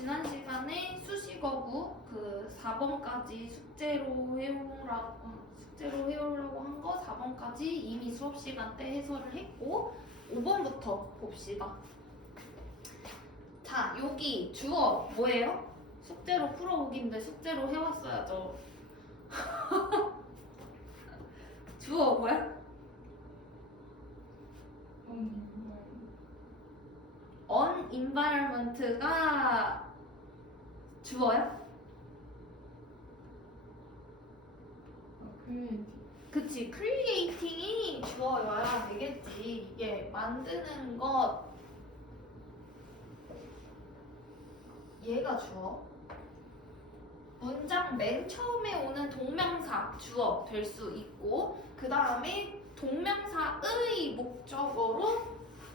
지난 시간에 수식어구 그 4번까지 숙제로 해오라고 한 거 4번까지 이미 수업 시간 때 해설을 했고 5번부터 봅시다. 자, 여기 주어 뭐예요? 숙제로 풀어오기인데 숙제로 해왔어야죠. 주어 뭐야? on environment가 주어야? 그치, creating이 주어여야 되겠지. 이게 만드는 것 얘가 주어. 문장 맨 처음에 오는 동명사 주어 될 수 있고 그 다음에 동명사의 목적어로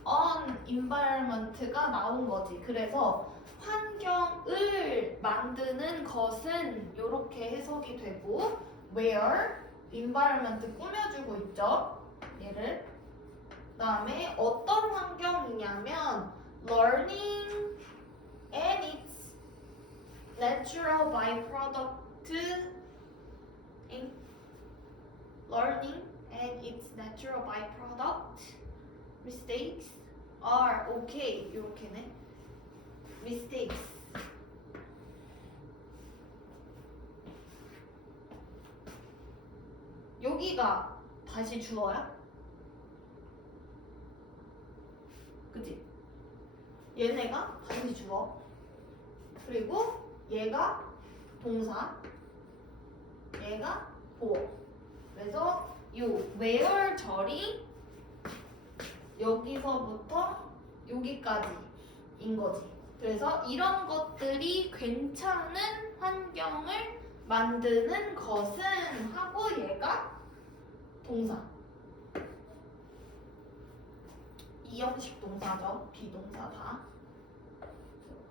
on environment가 나온 거지. 그래서 환경을 만드는 것은 이렇게 해석이 되고 where environment 꾸며주고 있죠. 얘를. 그 다음에 어떤 환경이냐면 learning and its natural byproduct in learning and its natural byproduct mistakes are okay. 이렇게네. mistakes 여기가 다시 주어야? 그치? 얘네가 다시 주어. 그리고 얘가 동사, 얘가 보어. 그래서 요 where 절이 여기서부터 여기까지인 거지. 그래서 이런 것들이 괜찮은 환경을 만드는 것은 하고 얘가 동사. 이 형식 동사죠. 비동사다.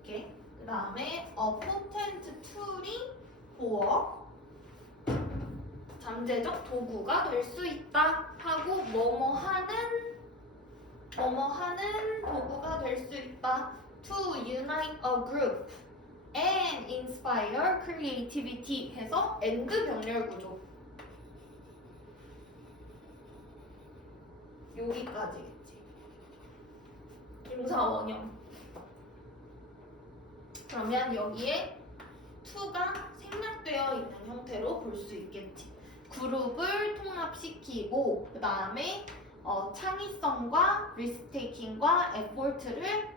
이렇게. 그 다음에 a potent tool이 보어. 잠재적 도구가 될 수 있다 하고 뭐뭐 하는 도구가 될 수 있다. To unite a group and inspire creativity 해서 and 병렬 구조. 여기까지겠지. 동사 원형. 그러면 여기에 to가 생략되어 있는 형태로 볼 수 있겠지. 그룹을 통합시키고 그 다음에 창의성과 리스테이킹과 에포트를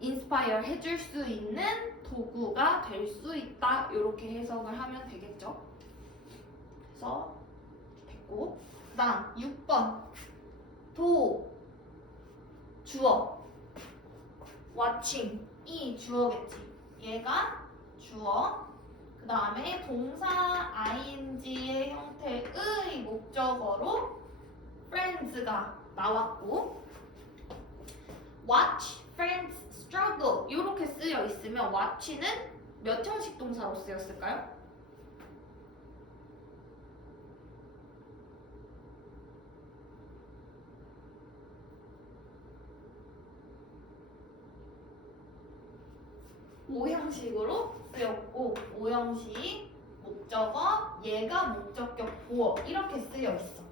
인스파이어 해줄 수 있는 도구가 될 수 있다. 이렇게 해석을 하면 되겠죠. 그래서 됐고 그 다음 6번 도 주어 watching이 주어겠지. 얘가 주어. 그 다음에 동사 ing의 형태의 목적어로 friends가 나왔고 watch friends struggle 이렇게 쓰여 있으면 watch는 몇 형식 동사로 쓰였을까요? 오형식으로 쓰였고 5형식 목적어 얘가 목적격 보어 이렇게 쓰여 있어.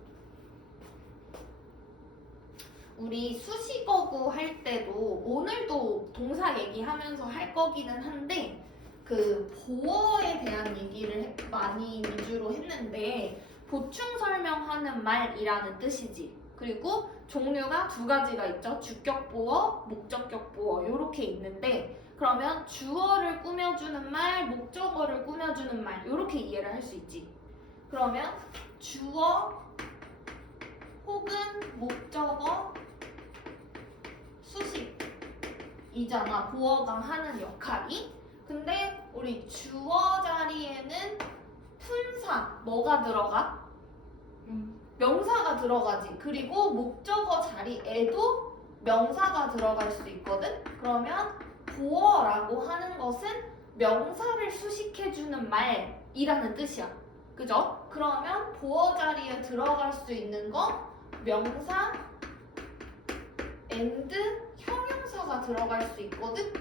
우리 수식어구 할 때도 오늘도 동사 얘기하면서 할 거기는 한데 그 보어에 대한 얘기를 많이 위주로 했는데 보충 설명하는 말이라는 뜻이지. 그리고 종류가 두 가지가 있죠. 주격 보어, 목적격 보어 이렇게 있는데 그러면 주어를 꾸며주는 말, 목적어를 꾸며주는 말 이렇게 이해를 할 수 있지. 그러면 주어 혹은 목적어 수식이잖아. 보어가 하는 역할이. 근데 우리 주어 자리에는 품사 뭐가 들어가? 명사가 들어가지. 그리고 목적어 자리에도 명사가 들어갈 수 있거든. 그러면 보어라고 하는 것은 명사를 수식해주는 말이라는 뜻이야. 그죠? 그러면 보어 자리에 들어갈 수 있는 거 명사 and 형용사가 들어갈 수 있거든.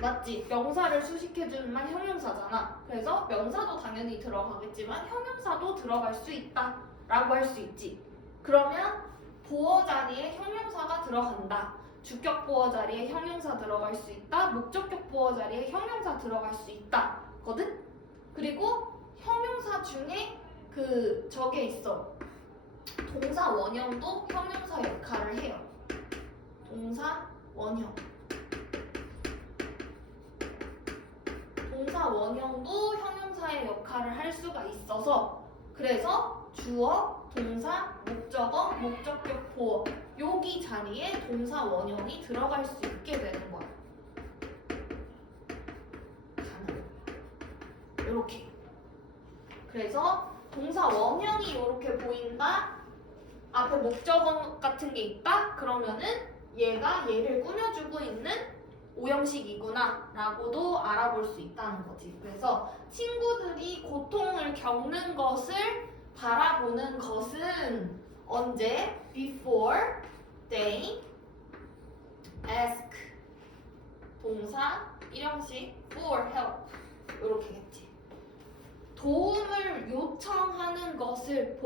맞지? 명사를 수식해주는 말 형용사잖아. 그래서 명사도 당연히 들어가겠지만 형용사도 들어갈 수 있다 라고 할 수 있지. 그러면 보어 자리에 형용사가 들어간다. 주격 보어 자리에 형용사 들어갈 수 있다. 목적격 보어 자리에 형용사 들어갈 수 있다 거든? 그리고 형용사 중에 저게 있어. 동사 원형도 형용사 역할을 해요. 동사 원형. 동사 원형도 형용사의 역할을 할 수가 있어서 그래서 주어, 동사, 목적어, 목적격 보어 여기 자리에 동사 원형이 들어갈 수 있게 되는 거야. 이렇게. 그래서 동사 원형이 이렇게 보인다. 앞에 목적어 같은 게 있다. 그러면은 얘가 얘를 꾸며주고 있는 오형식이구나 라고도 알아볼 수 있다는 거지. 그래서 친구들이 고통을 겪는 것을 바라보는 것은 언제? Before they ask 동사 1형식 for help 이렇게겠지. 도움을 요청하는 것을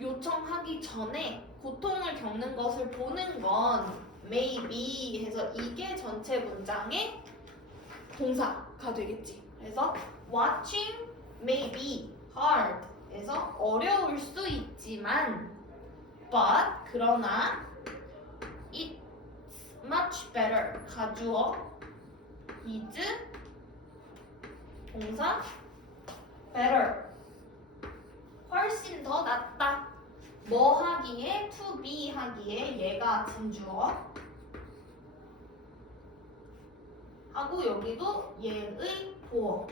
요청하기 전에 고통을 겪는 것을 보는 건 maybe 해서 이게 전체 문장의 동사가 되겠지. 그래서 watching may be hard 해서 어려울 수 있지만 but 그러나 it's much better 가주어 is 동사 better 훨씬 더 낫다. 뭐 하기에 to be 하기에 얘가 진주어 하고 여기도 얘의 보어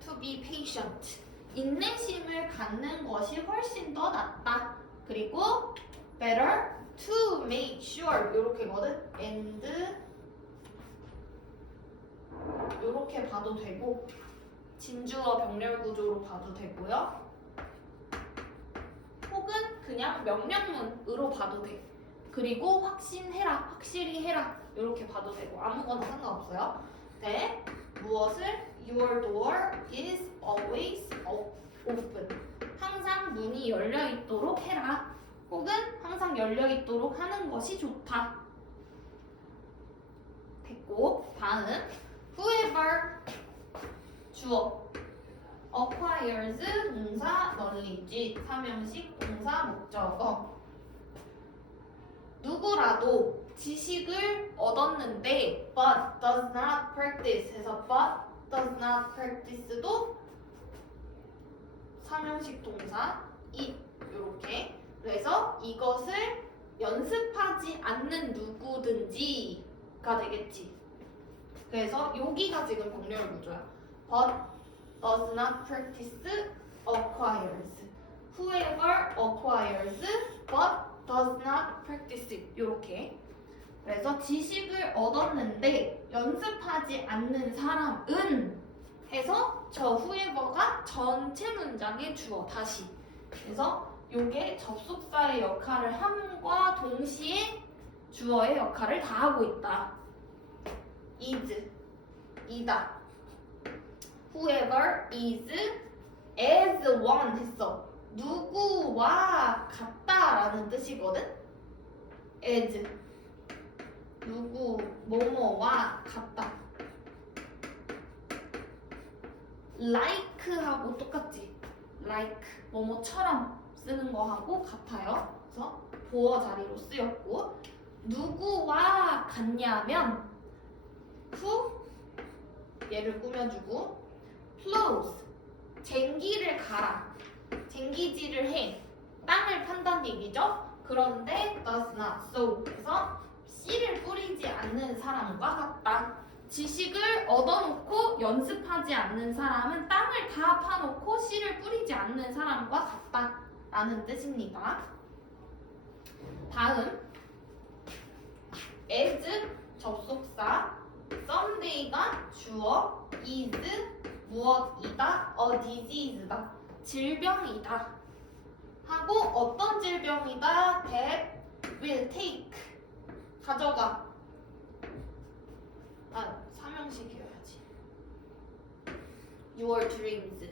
to be patient 인내심을 갖는 것이 훨씬 더 낫다. 그리고 better to make sure 요렇게거든. and 요렇게 봐도 되고 진주어 병렬 구조로 봐도 되고요. 혹은 그냥 명령문으로 봐도 돼. 그리고 확신해라, 확실히 해라 이렇게 봐도 되고 아무거나 상관없어요. 네, 무엇을? Your door is always open. 항상 문이 열려 있도록 해라. 혹은 항상 열려 있도록 하는 것이 좋다. 됐고 다음 whoever 주어 acquires 동사 knowledge 3형식 동사 목적어 누구라도 지식을 얻었는데 but does not practice 해서 but does not practice도 3형식 동사 it 이렇게 그래서 이것을 연습하지 않는 누구든지가 되겠지. 그래서 여기가 지금 병렬 구조야. but does not practice acquires whoever acquires but does not practice it 이렇게 그래서 지식을 얻었는데 연습하지 않는 사람은 해서 저 whoever가 전체 문장의 주어 다시 그래서 요게 접속사의 역할을 함과 동시에 주어의 역할을 다 하고 있다. is 이다. whoever is as one 했어. 누구와 같다라는 뜻이거든. as 누구 뭐뭐와 같다. like하고 똑같지. like 뭐뭐처럼 쓰는 거하고 같아요. 그래서 보어 자리로 쓰였고 누구와 같냐면 who 얘를 꾸며주고 plows 쟁기를 갈아 쟁기질을 해 땅을 판단 얘기죠. 그런데 does not sow 그래서 씨를 뿌리지 않는 사람과 같다. 지식을 얻어놓고 연습하지 않는 사람은 땅을 다 파놓고 씨를 뿌리지 않는 사람과 같다 라는 뜻입니다. 다음 as 접속사 someday가 주어 is 무엇이다 a disease다 질병이다 하고 어떤 질병이다 that will take 가져가 삼형식이어야지. Your dreams.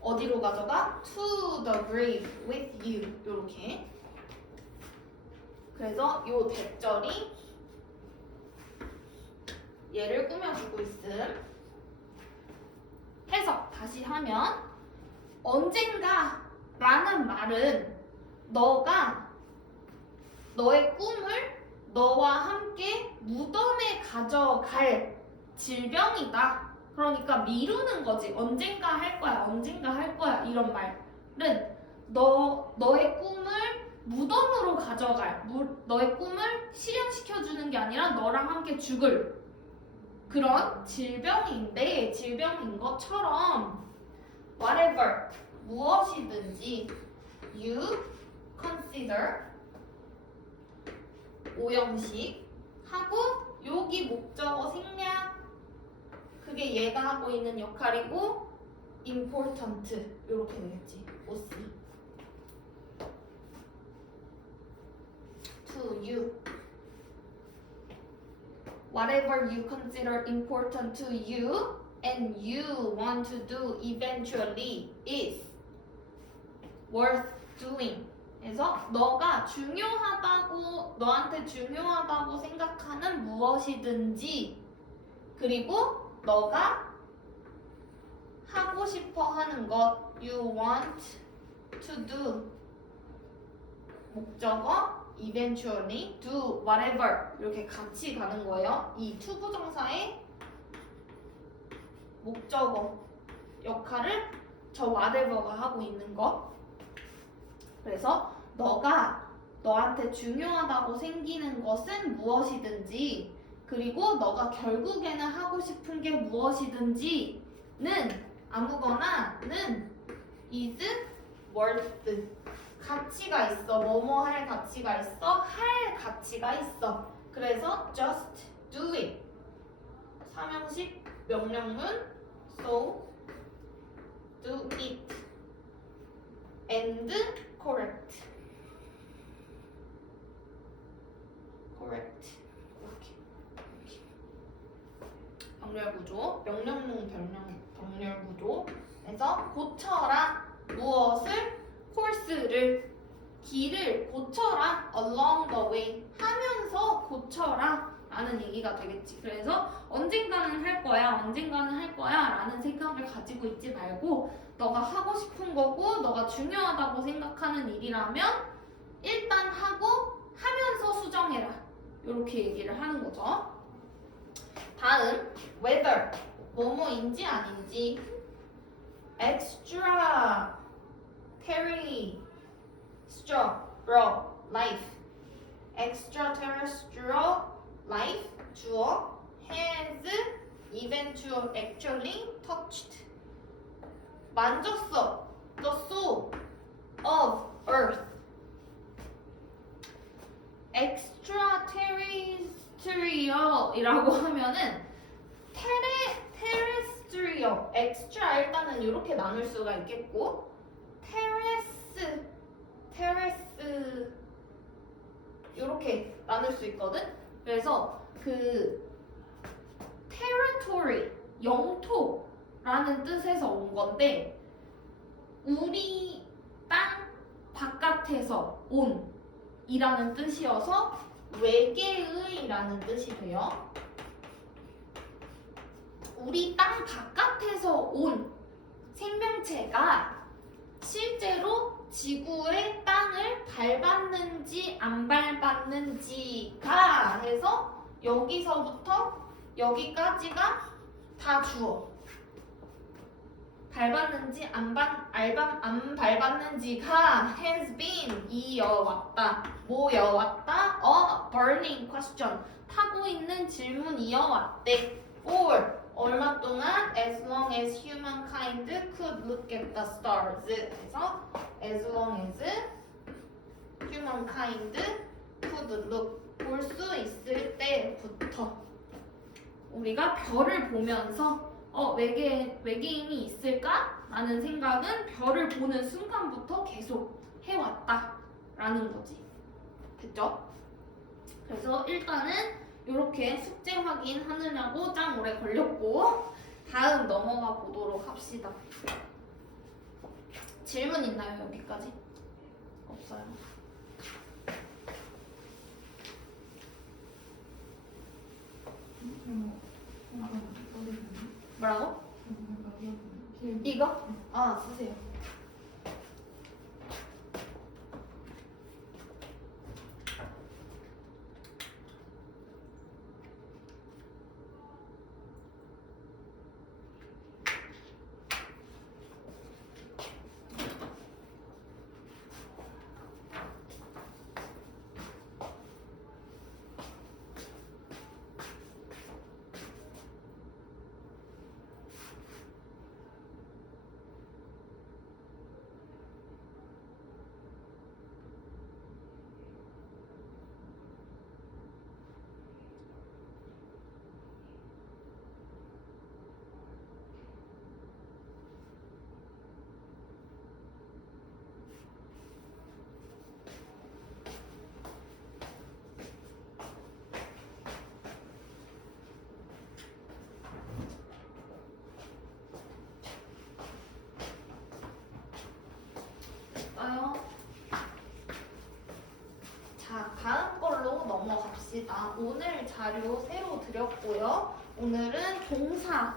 어디로 가져가? To the grave with you. 요렇게. 그래서 요 대절이 얘를 꾸며주고 있음. 해석 다시 하면 언젠가 라는 말은 너가 너의 꿈을 너와 함께 무덤에 가져갈 질병이다. 그러니까 미루는 거지. 언젠가 할 거야, 언젠가 할 거야. 이런 말은 너의 꿈을 무덤으로 가져갈, 너의 꿈을 실현시켜주는 게 아니라 너랑 함께 죽을 그런 질병인데, 질병인 것처럼 whatever, 무엇이든지 you consider 오형식 하고 여기 목적어 생략 그게 얘가 하고 있는 역할이고 important 이렇게 되겠지. OC to you whatever you consider important to you and you want to do eventually is worth doing. 그래서 너가 너한테 중요하다고 생각하는 무엇이든지 그리고 너가 하고 싶어 하는 것 you want to do 목적어 eventually do whatever 이렇게 같이 가는 거예요. 이 to 부정사의 목적어 역할을 저 whatever가 하고 있는 거. 그래서 너한테 중요하다고 생기는 것은 무엇이든지 그리고 너가 결국에는 하고 싶은 게 무엇이든지는 아무거나는 is worth 가치가 있어. 뭐뭐 할 가치가 있어. 할 가치가 있어. 그래서 just do it. 삼형식 명령문 so do it and correct. 이렇게. 병렬구조, 명령문 병렬구조. 그래서 고쳐라 무엇을 코스를 길을 고쳐라 along the way 하면서 고쳐라 라는 얘기가 되겠지. 그래서 언젠가는 할 거야 라는 생각을 가지고 있지 말고 너가 하고 싶은 거고 너가 중요하다고 생각하는 일이라면 일단 하고 하면서 수정해라 이렇게 얘기를 하는 거죠. 다음 whether 뭐뭐인지 아닌지 extra terrestrial life extraterrestrial life 주어 has actually touched 만졌어 the soul of earth extraterrestrial 이라고 하면은 terrestrial extra 일단은 이렇게 나눌 수가 있겠고 terrestrial 이렇게 나눌 수 있거든. 그래서 그 territory 영토라는 뜻에서 온 건데 우리 땅 바깥에서 온 이라는 뜻이어서 외계의라는 뜻이 돼요. 우리 땅 바깥에서 온 생명체가 실제로 지구의 땅을 밟았는지 안 밟았는지가 해서 여기서부터 여기까지가 다 주어. 밟았는지 안 밟았는지가 has been 이어왔다. 뭐여왔다? A burning question. 타고 있는 질문 이어왔대. For 얼마 동안 as long as humankind could look at the stars. 그래서 as long as humankind could look 볼 수 있을 때부터 우리가 별을 보면서 외계인이 있을까? 라는 생각은 별을 보는 순간부터 계속 해왔다 라는 거지. 됐죠? 그래서 일단은 이렇게 숙제 확인하느냐고 짱 오래 걸렸고 다음 넘어가 보도록 합시다. 질문 있나요? 여기까지? 없어요. 뭐라고? 이거? 아, 쓰세요. 됐어요? 자, 다음 걸로 넘어갑시다. 오늘 자료 새로 드렸고요. 오늘은 동사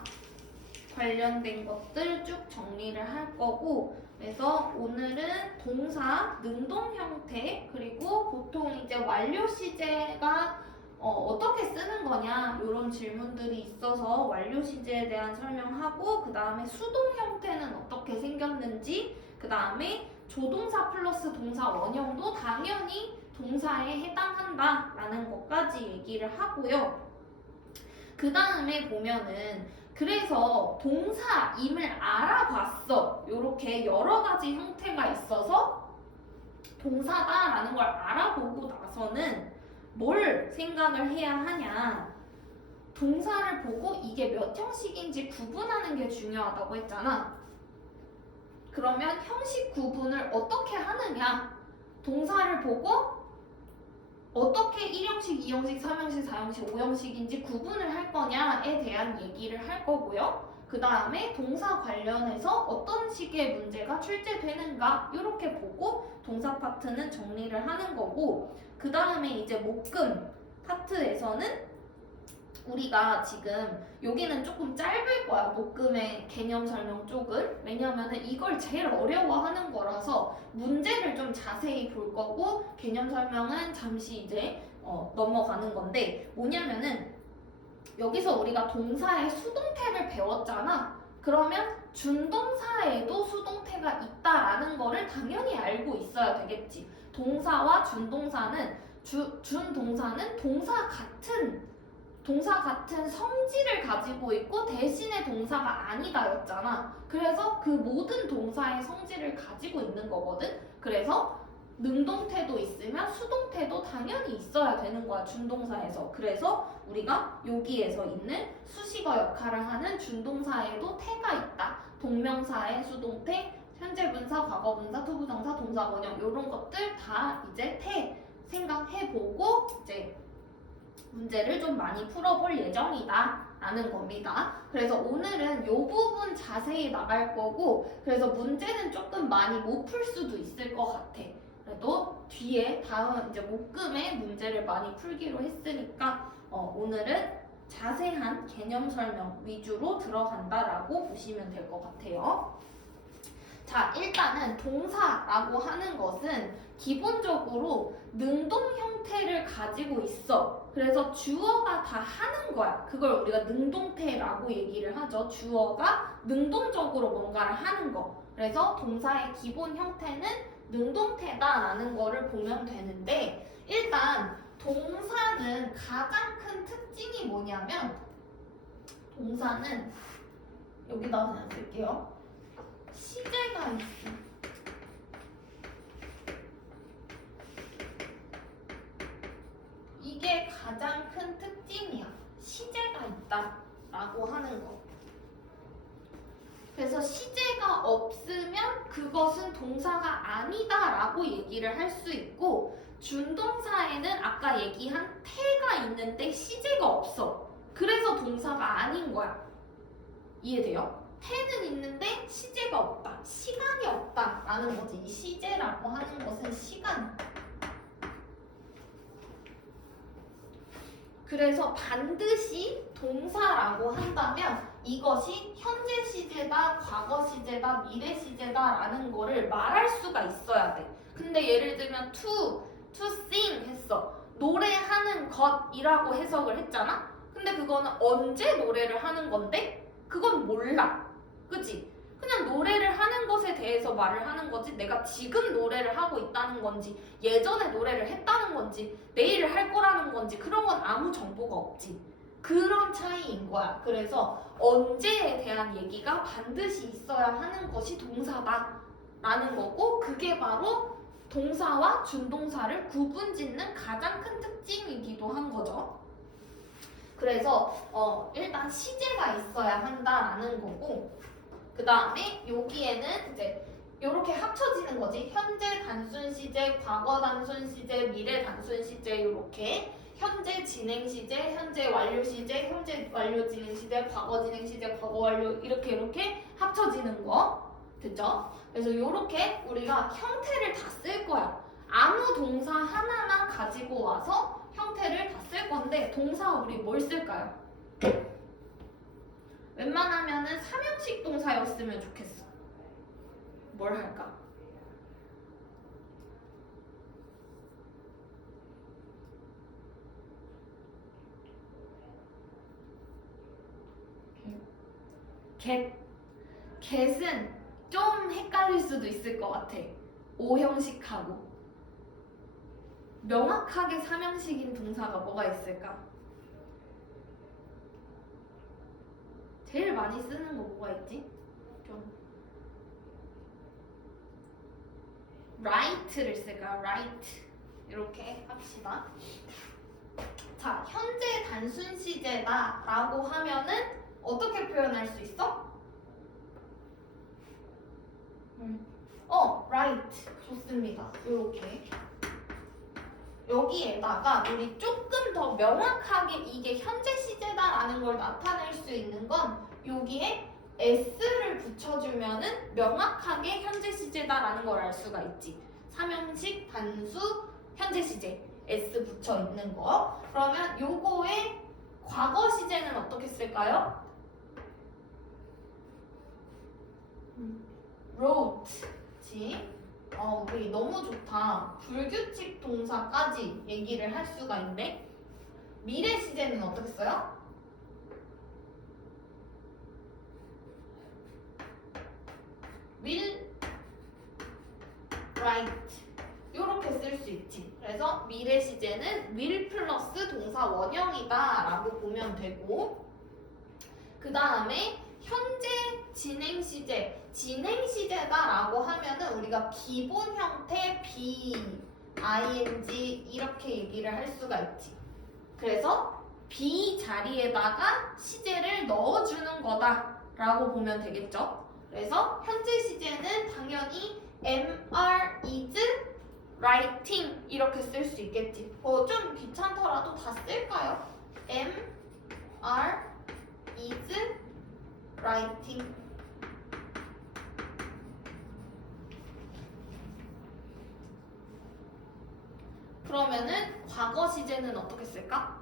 관련된 것들 쭉 정리를 할 거고, 그래서 오늘은 동사, 능동 형태, 그리고 보통 이제 완료 시제가 어떻게 쓰는 거냐 이런 질문들이 있어서 완료 시제에 대한 설명하고, 그 다음에 수동 형태는 어떻게 생겼는지, 그 다음에 조동사 플러스 동사 원형도 당연히 동사에 해당한다라는 것까지 얘기를 하고요. 그 다음에 보면은 그래서 동사임을 알아봤어. 이렇게 여러 가지 형태가 있어서 동사다라는 걸 알아보고 나서는 뭘 생각을 해야 하냐. 동사를 보고 이게 몇 형식인지 구분하는 게 중요하다고 했잖아. 그러면 형식 구분을 어떻게 하느냐. 동사를 보고 어떻게 1형식, 2형식, 3형식, 4형식, 5형식인지 구분을 할 거냐에 대한 얘기를 할 거고요. 그 다음에 동사 관련해서 어떤 식의 문제가 출제되는가 이렇게 보고 동사 파트는 정리를 하는 거고, 그 다음에 이제 목금 파트에서는 우리가 지금 여기는 조금 짧을 거야. 목금의 개념 설명 쪽은. 왜냐면은 이걸 제일 어려워하는 거라서 문제를 좀 자세히 볼 거고, 개념 설명은 잠시 이제 넘어가는 건데, 뭐냐면은 여기서 우리가 동사의 수동태를 배웠잖아. 그러면 준동사에도 수동태가 있다라는 거를 당연히 알고 있어야 되겠지. 동사와 준동사는 준동사는 동사 같은 성질을 가지고 있고 대신에 동사가 아니다였잖아. 그래서 그 모든 동사의 성질을 가지고 있는 거거든. 그래서 능동태도 있으면 수동태도 당연히 있어야 되는 거야, 준동사에서. 그래서 우리가 여기에서 있는 수식어 역할을 하는 준동사에도 태가 있다. 동명사의 수동태, 현재분사, 과거분사, 투부정사, 동사원형 이런 것들 다 이제 태 생각해보고 이제 문제를 좀 많이 풀어볼 예정이다 라는 겁니다. 그래서 오늘은 이 부분 자세히 나갈 거고, 그래서 문제는 조금 많이 못 풀 수도 있을 것 같아. 그래도 뒤에 다음 이제 목금의 문제를 많이 풀기로 했으니까 오늘은 자세한 개념 설명 위주로 들어간다라고 보시면 될 것 같아요. 자, 일단은 동사라고 하는 것은 기본적으로 능동 형태를 가지고 있어. 그래서 주어가 다 하는 거야. 그걸 우리가 능동태라고 얘기를 하죠. 주어가 능동적으로 뭔가를 하는 거. 그래서 동사의 기본 형태는 능동태다라는 거를 보면 되는데, 일단 동사는 가장 큰 특징이 뭐냐면, 동사는 여기다 그냥 쓸게요. 시제가 있어. 이게 가장 큰 특징이야. 시제가 있다라고 하는 거. 그래서 시제가 없으면 그것은 동사가 아니다라고 얘기를 할 수 있고, 준동사에는 아까 얘기한 태가 있는데 시제가 없어. 그래서 동사가 아닌 거야. 이해돼요? 해는 있는데 시제가 없다. 시간이 없다. 라는 거지. 이 시제라고 하는 것은 시간. 그래서 반드시 동사라고 한다면 이것이 현재 시제다, 과거 시제다, 미래 시제다라는 거를 말할 수가 있어야 돼. 근데 예를 들면 to sing 했어. 노래하는 것이라고 해석을 했잖아? 근데 그거는 언제 노래를 하는 건데? 그건 몰라. 그치? 그냥 노래를 하는 것에 대해서 말을 하는 거지 내가 지금 노래를 하고 있다는 건지 예전에 노래를 했다는 건지 내일 할 거라는 건지 그런 건 아무 정보가 없지. 그런 차이인 거야. 그래서 언제에 대한 얘기가 반드시 있어야 하는 것이 동사다라는 거고 그게 바로 동사와 준동사를 구분짓는 가장 큰 특징이기도 한 거죠. 그래서 일단 시제가 있어야 한다라는 거고 그 다음에 여기에는 이제 이렇게 합쳐지는 거지. 현재 단순 시제, 과거 단순 시제, 미래 단순 시제 이렇게 현재 진행 시제, 현재 완료 시제, 현재 완료 진행 시제, 과거 진행 시제, 과거 완료 이렇게 합쳐지는 거 됐죠? 그래서 이렇게 우리가 형태를 다 쓸 거야. 아무 동사 하나만 가지고 와서 형태를 다 쓸 건데 동사 우리 뭘 쓸까요? 웬만하면은 삼형식 동사였으면 좋겠어. 뭘 할까? get은 좀 헷갈릴 수도 있을 것 같아. 오형식하고 명확하게 삼형식인 동사가 뭐가 있을까? 제일 많이 쓰는 거 뭐가 있지? 좀 write를 쓸까? write 이렇게 합시다. 자, 현재 단순 시제다 라고 하면은 어떻게 표현할 수 있어? write 좋습니다. 이렇게 여기에다가 우리 조금 더 명확하게 이게 현재 시제다라는 걸 나타낼 수 있는 건 여기에 s를 붙여주면은 명확하게 현재 시제다라는 걸 알 수가 있지. 삼형식 단수 현재 시제 s 붙여 있는 거. 그러면 요거의 과거 시제는 어떻게 쓸까요? wrote지. 우리 너무 좋다. 불규칙 동사까지 얘기를 할 수가 있는데 미래 시제는 어떻게 써요? will write 이렇게 쓸 수 있지. 그래서 미래 시제는 will 플러스 동사 원형이다 라고 보면 되고 그 다음에 현재 진행 시제다 라고 하면은 우리가 기본 형태 be, ing 이렇게 얘기를 할 수가 있지. 그래서 be 자리에다가 시제를 넣어주는 거다 라고 보면 되겠죠. 그래서 현재 시제는 당연히 MR is writing 이렇게 쓸 수 있겠지. 좀 귀찮더라도 다 쓸까요? MR is writing. 그러면은 과거 시제는 어떻게 쓸까?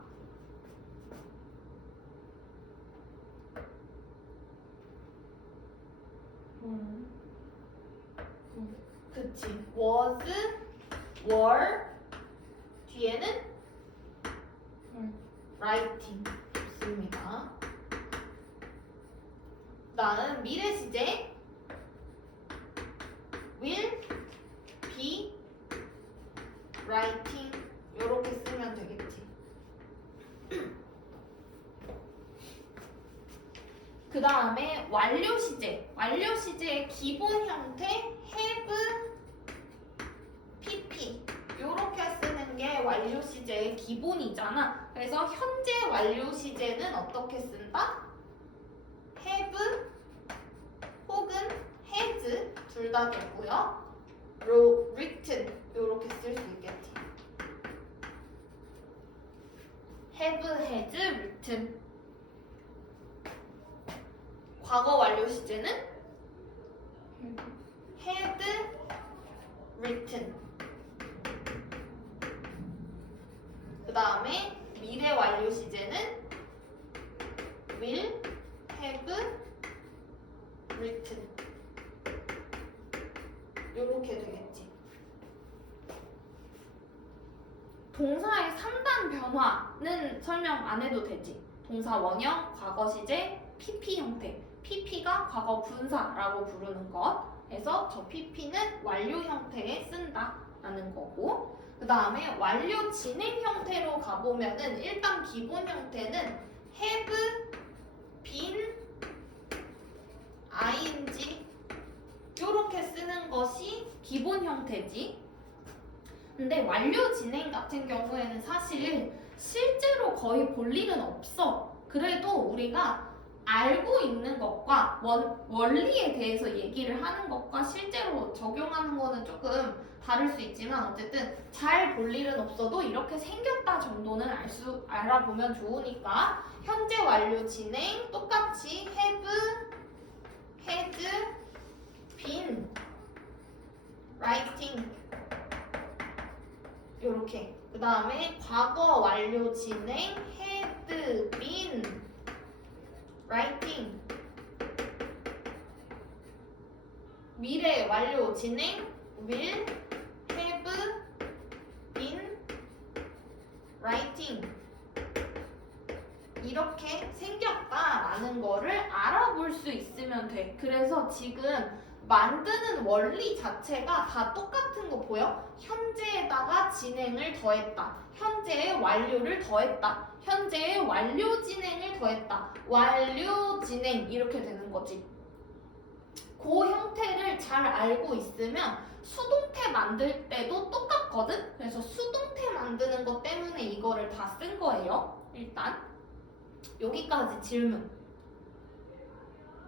그치. was, were 뒤에는 writing. 좋습니다. 다음 미래 시제 will be writing 이렇게 쓰면 되겠지. 그 다음에 완료 시제의 기본 형태 have, pp 이렇게 쓰는 게 완료 시제의 기본이잖아. 그래서 현재 완료 시제는 어떻게 쓴다? have 혹은 has 둘 다 되고요. written 이렇게 쓸 수 있겠지. have, has, written. 과거 완료 시제는 had, written. 그 다음에 미래 완료 시제는 will, have, written. 요렇게 되겠지. 동사의 3단 변화는 설명 안 해도 되지. 동사 원형, 과거 시제, PP 형태. PP가 과거 분사라고 부르는 것에서 저 PP는 완료 형태에 쓴다라는 거고, 그 다음에 완료 진행 형태로 가보면은 일단 기본 형태는 have, been, ing 이렇게 쓰는 것이 기본 형태지. 근데 완료 진행 같은 경우에는 사실 실제로 거의 볼 일은 없어. 그래도 우리가 알고 있는 것과 원리에 대해서 얘기를 하는 것과 실제로 적용하는 거는 조금 다를 수 있지만 어쨌든 잘 볼 일은 없어도 이렇게 생겼다 정도는 알아보면 좋으니까 현재 완료 진행 똑같이 have, had, been, writing 요렇게. 그 다음에 과거 완료 진행 had, been, writing. 미래 완료 진행 will, have, been, writing. 이렇게 생겼다라는 거를 알아볼 수 있으면 돼. 그래서 지금 만드는 원리 자체가 다 똑같은 거 보여? 현재에다가 진행을 더했다. 현재의 완료를 더했다. 현재의 완료 진행을 더했다. 완료 진행 이렇게 되는 거지. 그 형태를 잘 알고 있으면 수동태 만들 때도 똑같거든? 그래서 수동태 만드는 것 때문에 이거를 다 쓴 거예요. 일단 여기까지 질문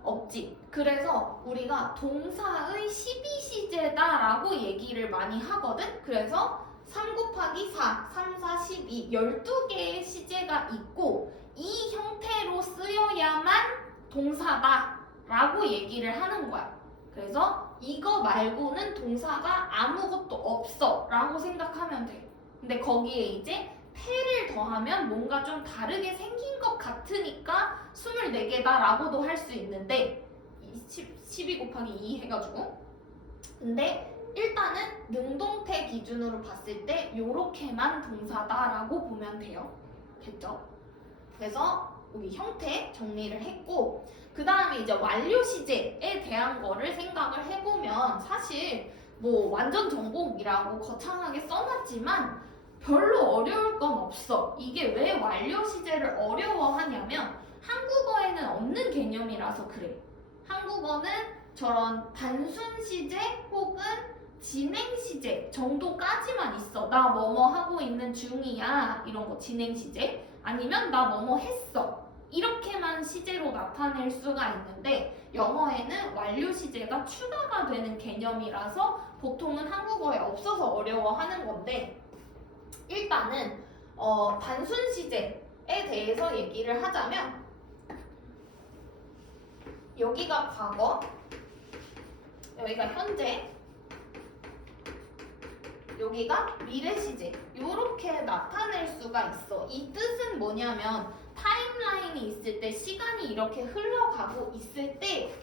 없지? 그래서 우리가 동사의 12시제다라고 얘기를 많이 하거든? 그래서 3 곱하기 4, 3, 4, 12, 12개의 시제가 있고 이 형태로 쓰여야만 동사다라고 얘기를 하는 거야. 그래서 이거 말고는 동사가 아무것도 없어 라고 생각하면 돼. 근데 거기에 이제 태를 더하면 뭔가 좀 다르게 생긴 것 같으니까 24개다 라고도 할 수 있는데 12 곱하기 2 해가지고 근데 일단은 능동태 기준으로 봤을 때 요렇게만 동사다라고 보면 돼요. 됐죠? 그래서 여기 형태 정리를 했고 그 다음에 이제 완료 시제에 대한 거를 생각을 해보면 사실 뭐 완전 정복이라고 거창하게 써놨지만 별로 어려울 건 없어. 이게 왜 완료 시제를 어려워하냐면 한국어에는 없는 개념이라서 그래. 한국어는 저런 단순 시제 혹은 진행 시제 정도까지만 있어. 나 뭐뭐 하고 있는 중이야. 이런 거 진행 시제. 아니면 나 뭐뭐 했어. 이렇게만 시제로 나타낼 수가 있는데 영어에는 완료 시제가 추가가 되는 개념이라서 보통은 한국어에 없어서 어려워하는 건데 일단은 단순 시제에 대해서 얘기를 하자면 여기가 과거, 여기가 현재, 여기가 미래 시제 이렇게 나타낼 수가 있어. 이 뜻은 뭐냐면 타임라인이 있을 때 시간이 이렇게 흘러가고 있을 때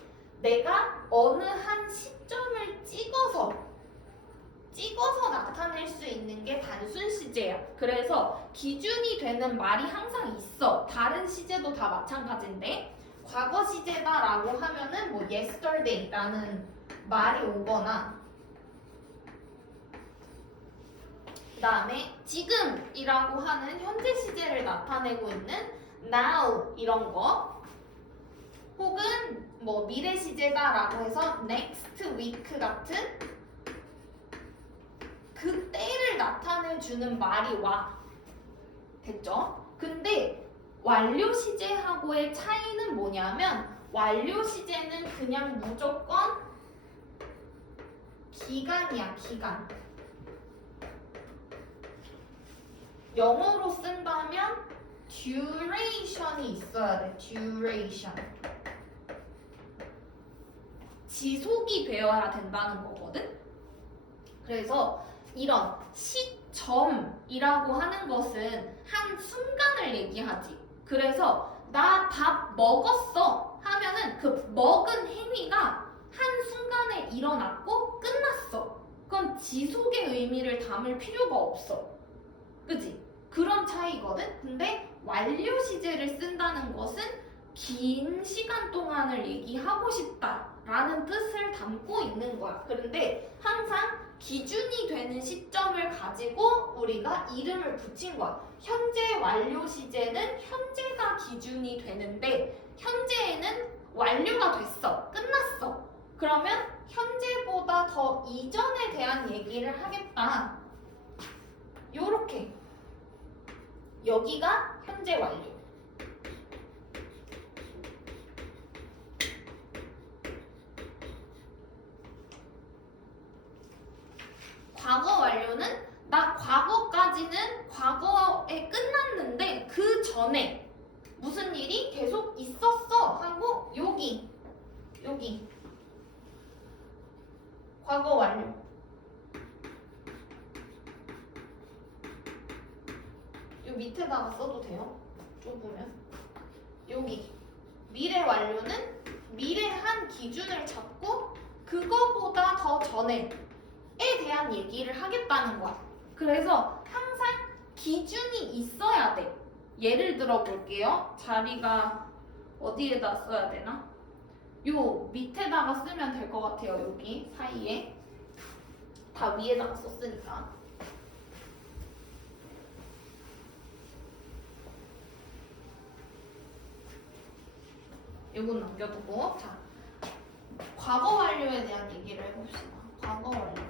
내가 어느 한 시점을 찍어서 나타낼 수 있는 게 단순 시제야. 그래서 기준이 되는 말이 항상 있어. 다른 시제도 다 마찬가지인데 과거 시제다라고 하면은 뭐 yesterday라는 말이 오거나 그 다음에 지금이라고 하는 현재 시제를 나타내고 있는 now 이런 거 혹은 뭐 미래 시제다라고 해서 next week 같은 그 때를 나타내주는 말이 와. 됐죠? 근데 완료 시제하고의 차이는 뭐냐면 완료 시제는 그냥 무조건 기간이야, 기간. 영어로 쓴다면 duration이 있어야 돼. duration. 지속이 되어야 된다는 거거든. 그래서 이런 시점이라고 하는 것은 한 순간을 얘기하지. 그래서 나 밥 먹었어 하면은 그 먹은 행위가 한 순간에 일어났고 끝났어. 그럼 지속의 의미를 담을 필요가 없어. 그치? 그런 차이거든? 근데 완료 시제를 쓴다는 것은 긴 시간 동안을 얘기하고 싶다라는 뜻을 담고 있는 거야. 그런데 항상 기준이 되는 시점을 가지고 우리가 이름을 붙인 거야. 현재 완료 시제는 현재가 기준이 되는데 현재에는 완료가 됐어. 끝났어. 그러면 현재보다 더 이전에 대한 얘기를 하겠다. 요렇게. 여기가 현재 완료. 과거 완료는 나 과거까지는 과거에 끝났는데 그 전에 무슨 일이 계속 있었어 하고 여기 과거 완료. 요 밑에다가 써도 돼요. 좁으면 여기 미래 완료는 미래 한 기준을 잡고 그거보다 더 전에 대한 얘기를 하겠다는 거야. 그래서 항상 기준이 있어야 돼. 예를 들어 볼게요. 자리가 어디에다 써야 되나? 요 밑에다가 쓰면 될 것 같아요. 여기 사이에. 다 위에다가 썼으니까. 요건 남겨두고. 자, 과거 완료에 대한 얘기를 해봅시다. 과거 완료.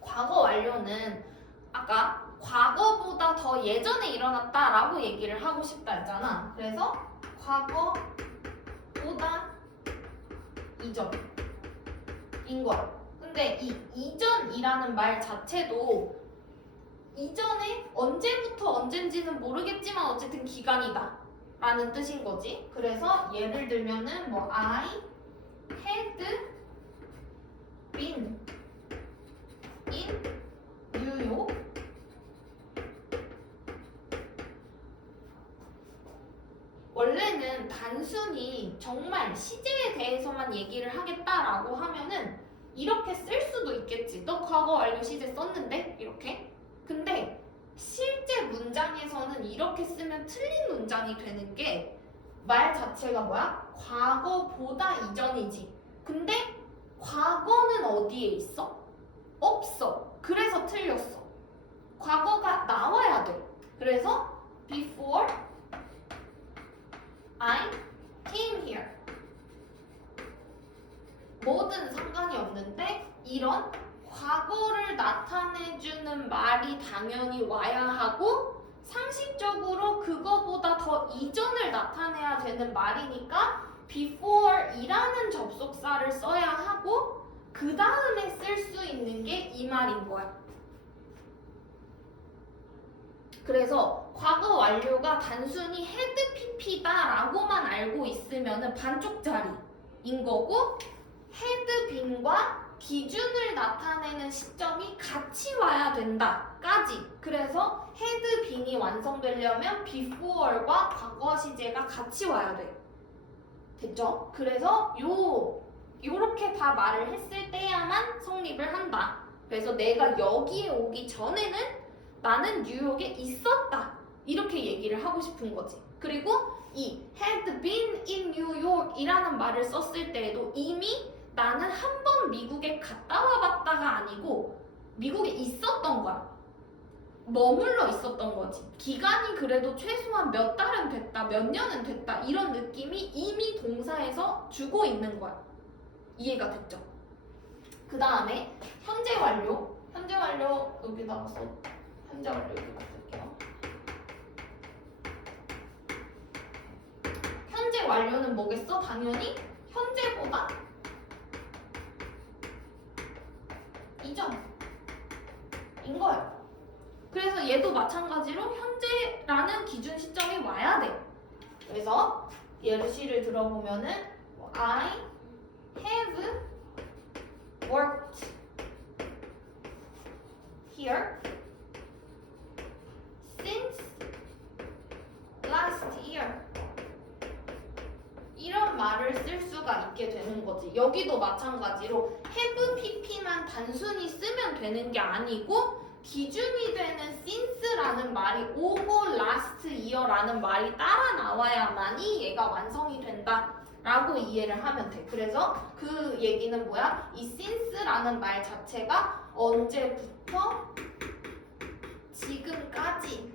과거 완료는 아까 과거보다 더 예전에 일어났다라고 얘기를 하고 싶다 했잖아. 그래서 과거보다 이전인 거야. 근데 이 이전이라는 말 자체도 이전에 언제부터 언젠지는 모르겠지만 어쨌든 기간이다 라는 뜻인 거지. 그래서 예를 들면은 뭐 I had been in New York 원래는 단순히 정말 시제에 대해서만 얘기를 하겠다라고 하면은 이렇게 쓸 수도 있겠지. 너 과거 완료 시제 썼는데? 이렇게. 근데 실제 문장에서는 이렇게 쓰면 틀린 문장이 되는 게 말 자체가 뭐야? 과거보다 이전이지. 근데 과거는 어디에 있어? 없어. 그래서 틀렸어. 과거가 나와야 돼. 그래서 before I came here. 뭐든 상관이 없는데 이런 과거를 나타내주는 말이 당연히 와야 하고 상식적으로 그거보다 더 이전을 나타내야 되는 말이니까 before이라는 접속사를 써야 하고 그 다음에 쓸 수 있는 게 이 말인 거야. 그래서 과거 완료가 단순히 had pp다라고만 알고 있으면 반쪽짜리인 거고 had been과 기준을 나타내는 시점이 같이 와야 된다까지. 그래서 had been이 완성되려면 before과 과거 시제가 같이 와야 돼. 됐죠? 그래서 요렇게 다 말을 했을 때야만 성립을 한다. 그래서 내가 여기에 오기 전에는 나는 뉴욕에 있었다. 이렇게 얘기를 하고 싶은 거지. 그리고 이 had been in New York 이라는 말을 썼을 때에도 이미 나는 한 번 미국에 갔다 와봤다가 아니고 미국에 있었던 거야. 머물러 있었던 거지. 기간이 그래도 최소한 몇 달은 됐다, 몇 년은 됐다 이런 느낌이 이미 동사에서 주고 있는 거야. 이해가 됐죠? 그 다음에 현재 완료. 현재 완료 여기다가 써. 현재 완료 여기다 쓸게요. 현재 완료는 뭐겠어? 당연히 현재보다 이전인 거야. 그래서 얘도 마찬가지로 현재라는 기준 시점이 와야 돼. 그래서 예시를 들어보면은 I have worked here since last year. 이런 말을 쓸 수가 있게 되는 거지. 여기도 마찬가지로 have pp만 단순히 쓰면 되는 게 아니고 기준이 되는 since라는 말이 오고 last year라는 말이 따라 나와야만이 얘가 완성이 된다 라고 이해를 하면 돼. 그래서 그 얘기는 뭐야? 이 since라는 말 자체가 언제부터 지금까지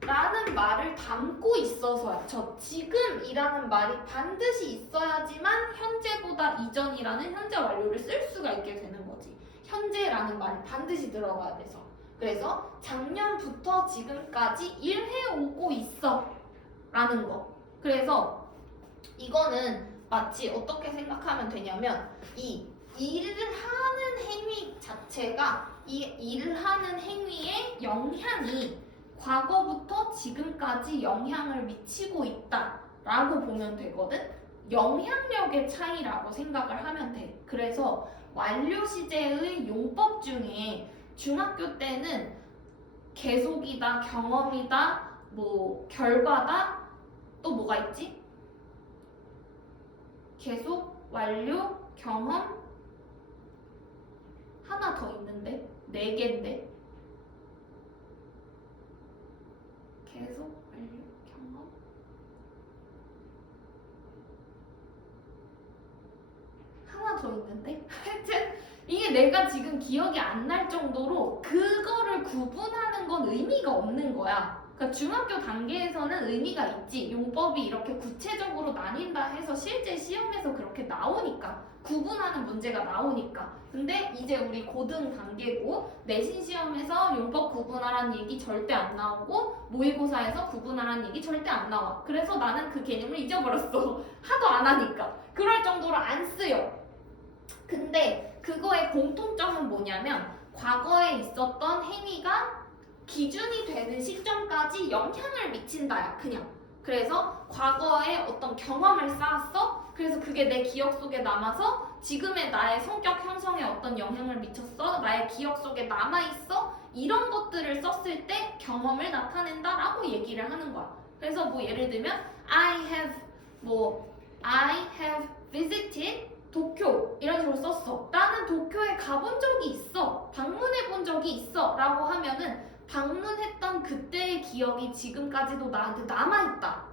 라는 말을 담고 있어서야. 저 지금이라는 말이 반드시 있어야지만 현재보다 이전이라는 현재 완료를 쓸 수가 있게 되는 거지. 현재라는 말이 반드시 들어가야 돼서. 그래서 작년부터 지금까지 일해오고 있어 라는 거. 그래서 이거는 마치 어떻게 생각하면 되냐면 이 일을 하는 행위 자체가 이 일을 하는 행위의 영향이 과거부터 지금까지 영향을 미치고 있다라고 보면 되거든. 영향력의 차이라고 생각을 하면 돼. 그래서 완료 시제의 용법 중에 중학교 때는 계속이다, 경험이다, 뭐 결과다, 또 뭐가 있지? 계속, 완료, 경험 하나 더 있는데? 4개인데? 계속, 완료, 경험 하나 더 있는데? 하여튼 이게 내가 지금 기억이 안 날 정도로 그거를 구분하는 건 의미가 없는 거야. 그러니까 중학교 단계에서는 의미가 있지. 용법이 이렇게 구체적으로 나뉜다 해서 실제 시험에서 그렇게 나오니까 구분하는 문제가 나오니까. 근데 이제 우리 고등 단계고 내신 시험에서 용법 구분하라는 얘기 절대 안 나오고 모의고사에서 구분하라는 얘기 절대 안 나와. 그래서 나는 그 개념을 잊어버렸어. 하도 안 하니까. 그럴 정도로 안 쓰여. 근데 그거의 공통점은 뭐냐면 과거에 있었던 행위가 기준이 되는 시점까지 영향을 미친다야. 그냥. 그래서 과거에 어떤 경험을 쌓았어. 그래서 그게 내 기억 속에 남아서 지금의 나의 성격 형성에 어떤 영향을 미쳤어. 나의 기억 속에 남아있어. 이런 것들을 썼을 때 경험을 나타낸다라고 얘기를 하는 거야. 그래서 뭐 예를 들면 I have visited 도쿄 이런 식으로 썼어. 나는 도쿄에 가본 적이 있어. 방문해 본 적이 있어. 라고 하면은 방문했던 그때의 기억이 지금까지도 나한테 남아있다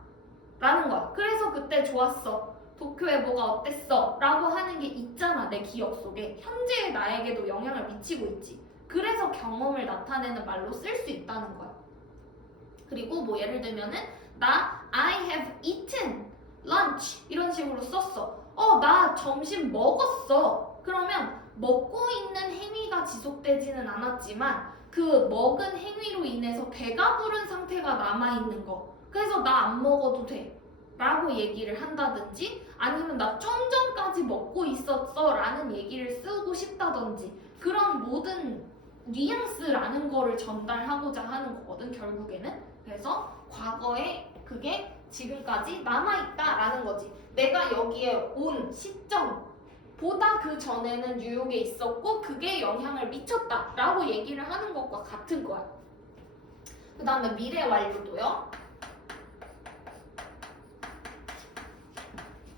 라는 거야. 그래서 그때 좋았어. 도쿄에 뭐가 어땠어? 라고 하는 게 있잖아. 내 기억 속에. 현재의 나에게도 영향을 미치고 있지. 그래서 경험을 나타내는 말로 쓸 수 있다는 거야. 그리고 뭐 예를 들면은 나 I have eaten lunch 이런 식으로 썼어. 나 점심 먹었어. 그러면 먹고 있는 행위가 지속되지는 않았지만 그 먹은 행위로 인해서 배가 부른 상태가 남아있는 거. 그래서 나 안 먹어도 돼 라고 얘기를 한다든지 아니면 나 좀 전까지 먹고 있었어 라는 얘기를 쓰고 싶다든지 그런 모든 뉘앙스라는 거를 전달하고자 하는 거거든 결국에는. 그래서 과거에 그게 지금까지 남아있다라는 거지. 내가 여기에 온 시점보다 그 전에는 뉴욕에 있었고 그게 영향을 미쳤다라고 얘기를 하는 것과 같은 거야. 그 다음에 미래 완료도요.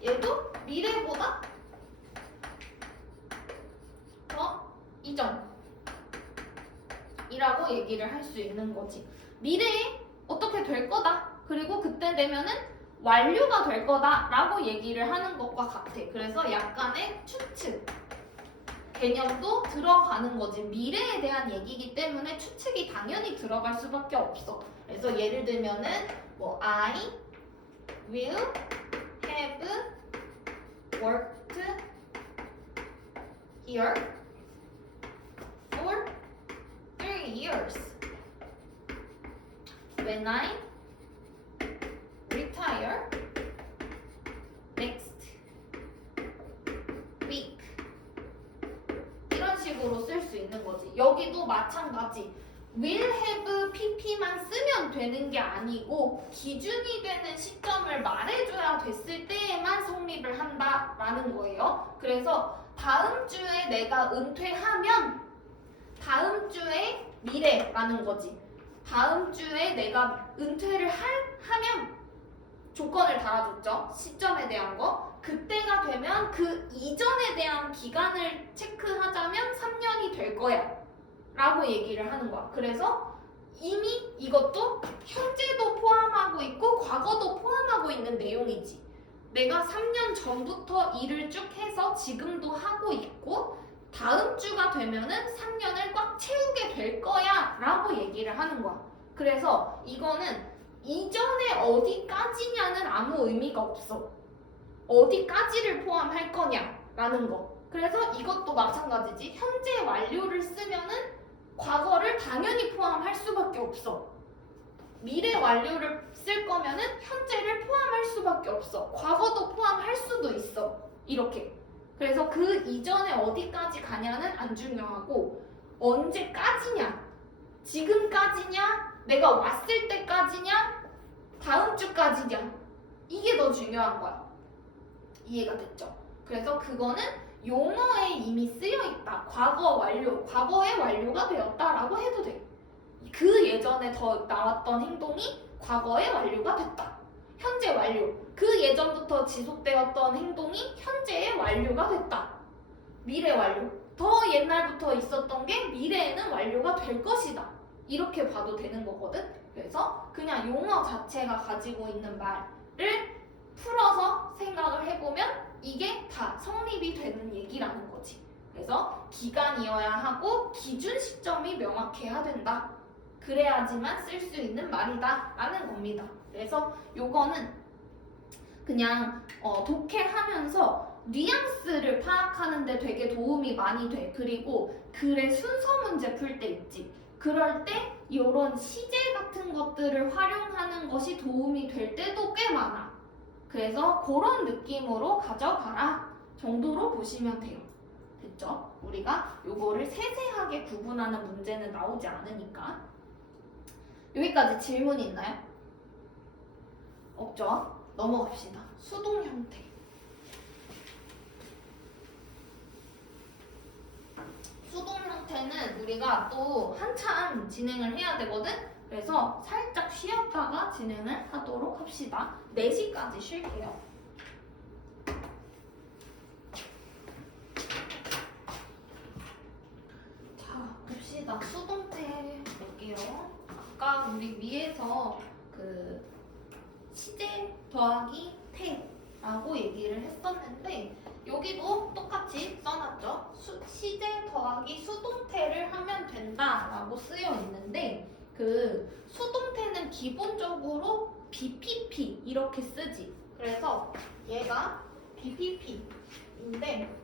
얘도 미래보다 더 이전이라고 얘기를 할 수 있는 거지. 미래에 어떻게 될 거다. 그리고 그때 되면은 완료가 될 거다 라고 얘기를 하는 것과 같아. 그래서 약간의 추측 개념도 들어가는 거지. 미래에 대한 얘기이기 때문에 추측이 당연히 들어갈 수밖에 없어. 그래서 예를 들면은 뭐 I will have worked here for 3 years. When I retire next week 이런 식으로 쓸 수 있는 거지. 여기도 마찬가지. will have pp만 쓰면 되는 게 아니고 기준이 되는 시점을 말해줘야 됐을 때에만 성립을 한다라는 거예요. 그래서 다음 주에 내가 은퇴하면 다음 주에 미래라는 거지. 다음 주에 내가 은퇴를 하면 조건을 달아줬죠. 시점에 대한 거. 그때가 되면 그 이전에 대한 기간을 체크하자면 3년이 될 거야 라고 얘기를 하는 거야. 그래서 이미 이것도 현재도 포함하고 있고 과거도 포함하고 있는 내용이지. 내가 3년 전부터 일을 쭉 해서 지금도 하고 있고 다음 주가 되면은 3년을 꽉 채우게 될 거야 라고 얘기를 하는 거야. 그래서 이거는 이전에 어디까지냐는 아무 의미가 없어. 어디까지를 포함할 거냐라는 거. 그래서 이것도 마찬가지지. 현재 완료를 쓰면은 과거를 당연히 포함할 수밖에 없어. 미래 완료를 쓸 거면은 현재를 포함할 수밖에 없어. 과거도 포함할 수도 있어. 이렇게. 그래서 그 이전에 어디까지 가냐는 안 중요하고 언제까지냐, 지금까지냐, 내가 왔을 때까지냐, 다음 주까지냐, 이게 더 중요한 거야. 이해가 됐죠? 그래서 그거는 용어에 이미 쓰여 있다. 과거 완료, 과거의 완료가 되었다라고 해도 돼. 그 예전에 더 나왔던 행동이 과거의 완료가 됐다. 현재 완료, 그 예전부터 지속되었던 행동이 현재의 완료가 됐다. 미래 완료, 더 옛날부터 있었던 게 미래에는 완료가 될 것이다. 이렇게 봐도 되는 거거든. 그래서 그냥 용어 자체가 가지고 있는 말을 풀어서 생각을 해보면 이게 다 성립이 되는 얘기라는 거지. 그래서 기간이어야 하고 기준 시점이 명확해야 된다. 그래야지만 쓸 수 있는 말이다 라는 겁니다. 그래서 요거는 그냥 독해하면서 뉘앙스를 파악하는 데 되게 도움이 많이 돼. 그리고 글의 순서 문제 풀 때 있지. 그럴 때 이런 시제 같은 것들을 활용하는 것이 도움이 될 때도 꽤 많아. 그래서 그런 느낌으로 가져가라 정도로 보시면 돼요. 됐죠? 우리가 요거를 세세하게 구분하는 문제는 나오지 않으니까. 여기까지 질문 있나요? 없죠? 넘어갑시다. 수동 형태. 수동 형태는 우리가 또 한참 진행을 해야 되거든? 그래서 살짝 쉬었다가 진행을 하도록 합시다. 4시까지 쉴게요. 자, 봅시다. 수동태 볼게요. 아까 우리 위에서 그 시제 더하기 태라고 얘기를 했었는데 여기도 똑같이 써놨죠. 시제 더하기 수동태를 하면 된다라고 쓰여 있는데 그 수동태는 기본적으로 BPP 이렇게 쓰지. 그래서 얘가 BPP인데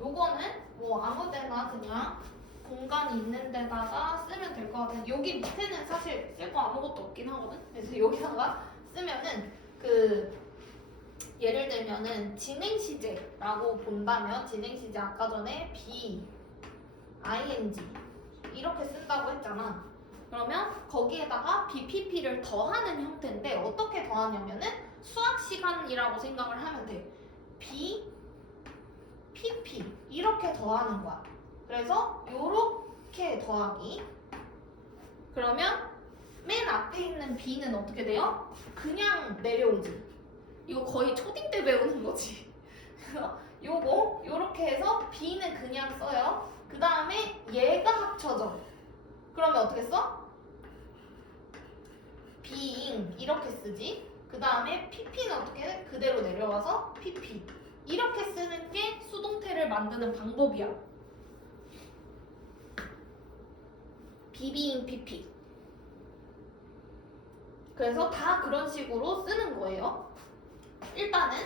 요거는 뭐 아무데나 그냥 공간이 있는 데다가 쓰면 될 것 같아요. 여기 밑에는 사실 쓸 거 아무것도 없긴 하거든. 그래서 여기다가 쓰면은 그 예를 들면은 진행시제라고 본다면 진행시제 아까 전에 be, ing 이렇게 쓴다고 했잖아. 그러면 거기에다가 BPP를 더하는 형태인데 어떻게 더하냐면은 수학 시간이라고 생각을 하면 돼. BPP 이렇게 더하는 거야. 그래서 요렇게 더하기. 그러면 맨 앞에 있는 B는 어떻게 돼요? 그냥 내려오지. 이거 거의 초딩 때 배우는 거지. 요거 요렇게 해서 B는 그냥 써요. 그 다음에 얘가 합쳐져. 그러면 어떻게 써? being 이렇게 쓰지. 그 다음에 pp는 어떻게 해? 그대로 내려와서 pp 이렇게 쓰는 게 수동태를 만드는 방법이야. being pp. 그래서 다 그런 식으로 쓰는 거예요. 일단은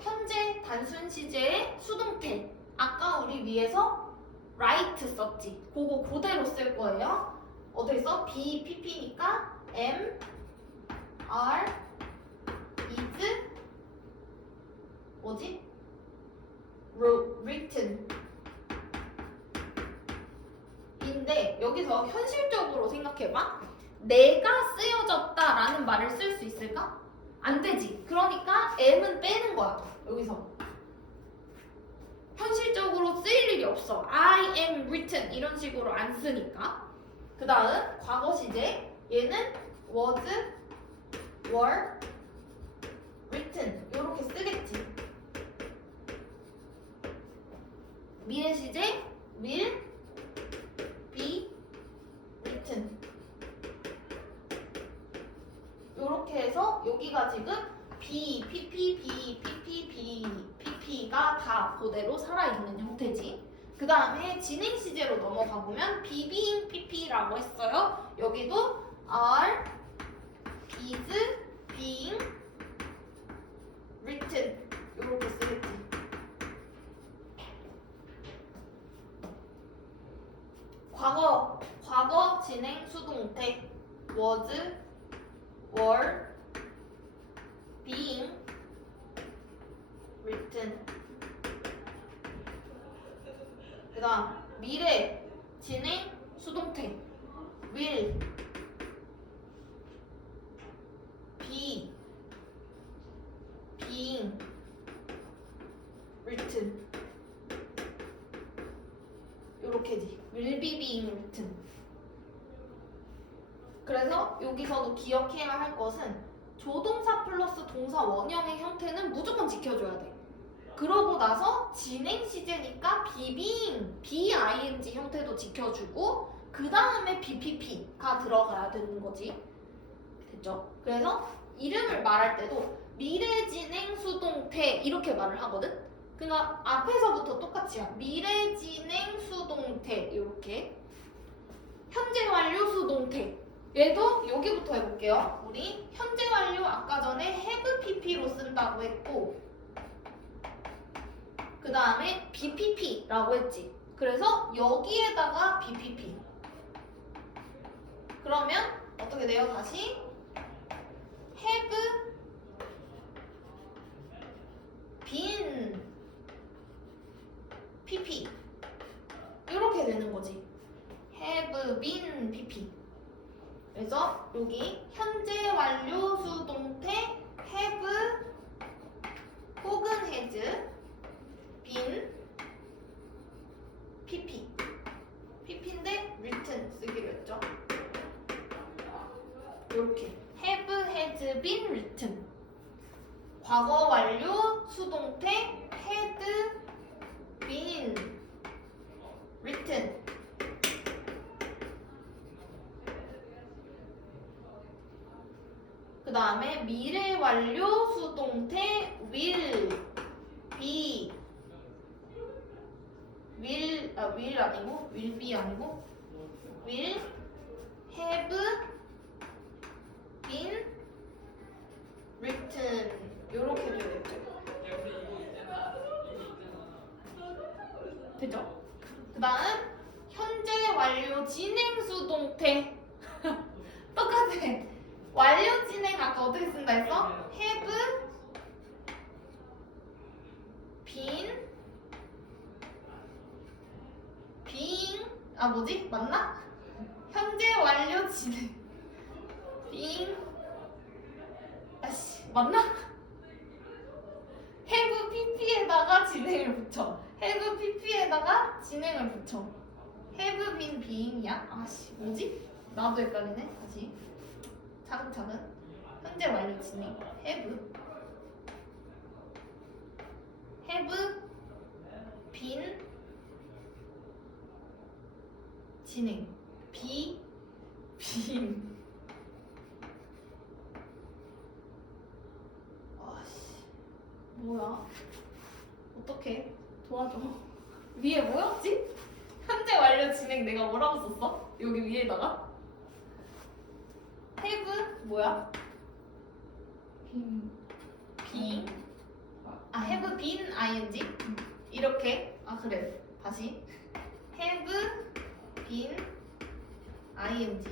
현재 단순 시제의 수동태. 아까 우리 위에서 write 썼지. 그거 그대로 쓸 거예요. 어떻게 써? be pp니까 am, are, is 뭐지? written B인데 여기서 현실적으로 생각해봐. 내가 쓰여졌다라는 말을 쓸 수 있을까? 안 되지. 그러니까 M은 빼는 거야. 여기서. 현실적으로 쓰일 일이 없어. I am written 이런 식으로 안 쓰니까. 그 다음 과거 시제. 얘는 was, were, written 이렇게 쓰겠지. 미래 시제 will be written 이렇게 해서 여기가 지금 B, PP, B, PP, B, PP가 다 그대로 살아있는 형태지. 그 다음에 진행 시제로 넘어가 보면 be, being, PP라고 했어요. 여기도 are, is, being, written 이렇게 쓰겠지. 과거 진행 수동태 was, were, being, written. 그 다음 미래 진행 수동태 will, be, being, written. 요렇게지. will be being written. 그래서 여기서도 기억해야 할 것은 조동사 플러스 동사 원형의 형태는 무조건 지켜줘야 돼. 그러고 나서 진행 시제니까 being, B-I-N-G 형태도 지켜주고 그 다음에 BPP가 들어가야 되는 거지. 됐죠? 그래서 이름을 말할 때도 미래 진행 수동태 이렇게 말을 하거든? 그러니까 앞에서부터 똑같이야. 미래 진행 수동태 이렇게. 현재 완료 수동태. 얘도 여기부터 해볼게요. 우리 현재 완료 아까 전에 have pp로 쓴다고 했고 그 다음에 bpp라고 했지. 그래서 여기에다가 bpp. 그러면 어떻게 돼요? 다시 have been pp 이렇게 되는 거지. have been pp. 그래서 여기 현재 완료 수동태 have 혹은 has been pp. pp인데 written 쓰기로 했죠. 이렇게 have has been written. 과거 완료 수동태 had been written. 그 다음에 미래 완료 수동태 will be will 아니고 will be 아니고 will have been written 요렇게 되겠죠. 됐죠? 그 다음 현재 완료 진행 수동태 똑같아. 완료 진행 아까 어떻게 쓴다 했어? have been being 뭐지? 맞나? 현재 완료 진행 being 맞나? have pp에다가 진행을 붙여. have pp에다가 진행을 붙여. have been being이야? 뭐지? 나도 헷갈리네. 다시 차근차근. 현재 완료 진행 have been 진행 be being. 뭐야? 어떡해? 도와줘. 위에 뭐였지? 현재 완료 진행 내가 뭐라고 썼어? 여기 위에다가 have 뭐야? being have been ing 이렇게 그래 다시 have been ing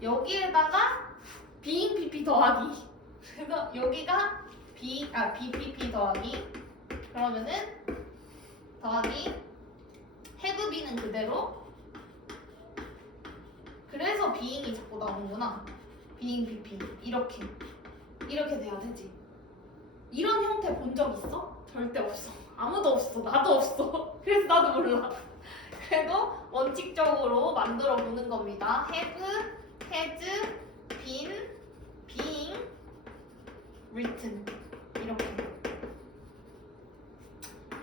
여기에다가 being pp 더하기. 그래서 여기가 bpp 더하기. 그러면은 더하기 have been은 그대로 being이 자꾸 나오는구나. being, BP 이렇게 돼야 되지. 이런 형태 본 적 있어? 절대 없어. 아무도 없어. 나도 없어. 그래서 나도 몰라. 그래도 원칙적으로 만들어 보는 겁니다. have, has, been, being, written 이렇게.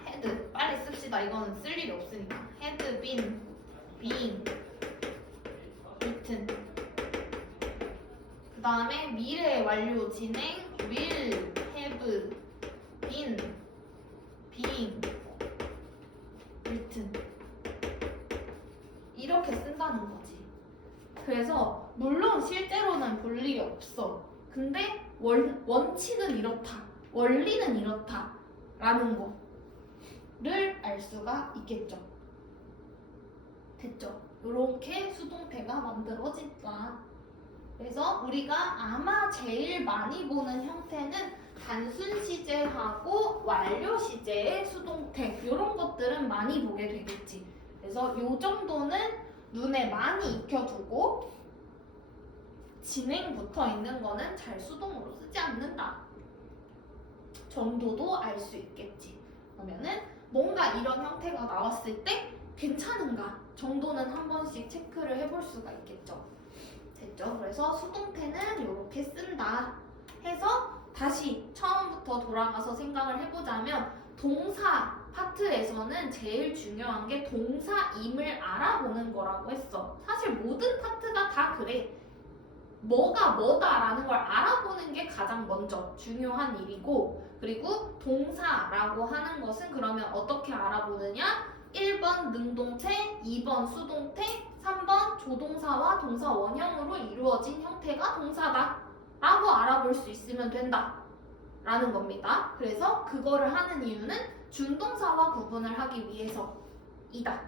had 빨리 씁시다. 이거는 쓸 일이 없으니까. had, been, being, written. 그 다음에 미래 완료 진행 will, have, been, being, written 이렇게 쓴다는 거지. 그래서 물론 실제로는 볼 일이 없어. 근데 원칙은 이렇다, 원리는 이렇다 라는 거를 알 수가 있겠죠. 됐죠? 이렇게 수동태가 만들어진다. 그래서 우리가 아마 제일 많이 보는 형태는 단순 시제하고 완료 시제의 수동태 이런 것들은 많이 보게 되겠지. 그래서 이 정도는 눈에 많이 익혀두고 진행 붙어 있는 거는 잘 수동으로 쓰지 않는다 정도도 알 수 있겠지. 그러면은 뭔가 이런 형태가 나왔을 때 괜찮은가 정도는 한 번씩 체크를 해볼 수가 있겠죠. 됐죠? 그래서 수동태는 이렇게 쓴다 해서 다시 처음부터 돌아가서 생각을 해보자면 동사 파트에서는 제일 중요한 게 동사임을 알아보는 거라고 했어. 사실 모든 파트가 다 그래. 뭐가 뭐다라는 걸 알아보는 게 가장 먼저 중요한 일이고, 그리고 동사라고 하는 것은 그러면 어떻게 알아보느냐? 1번 능동태, 2번 수동태, 3번 조동사와 동사 원형으로 이루어진 형태가 동사다 라고 알아볼 수 있으면 된다 라는 겁니다. 그래서 그거를 하는 이유는 준동사와 구분을 하기 위해서이다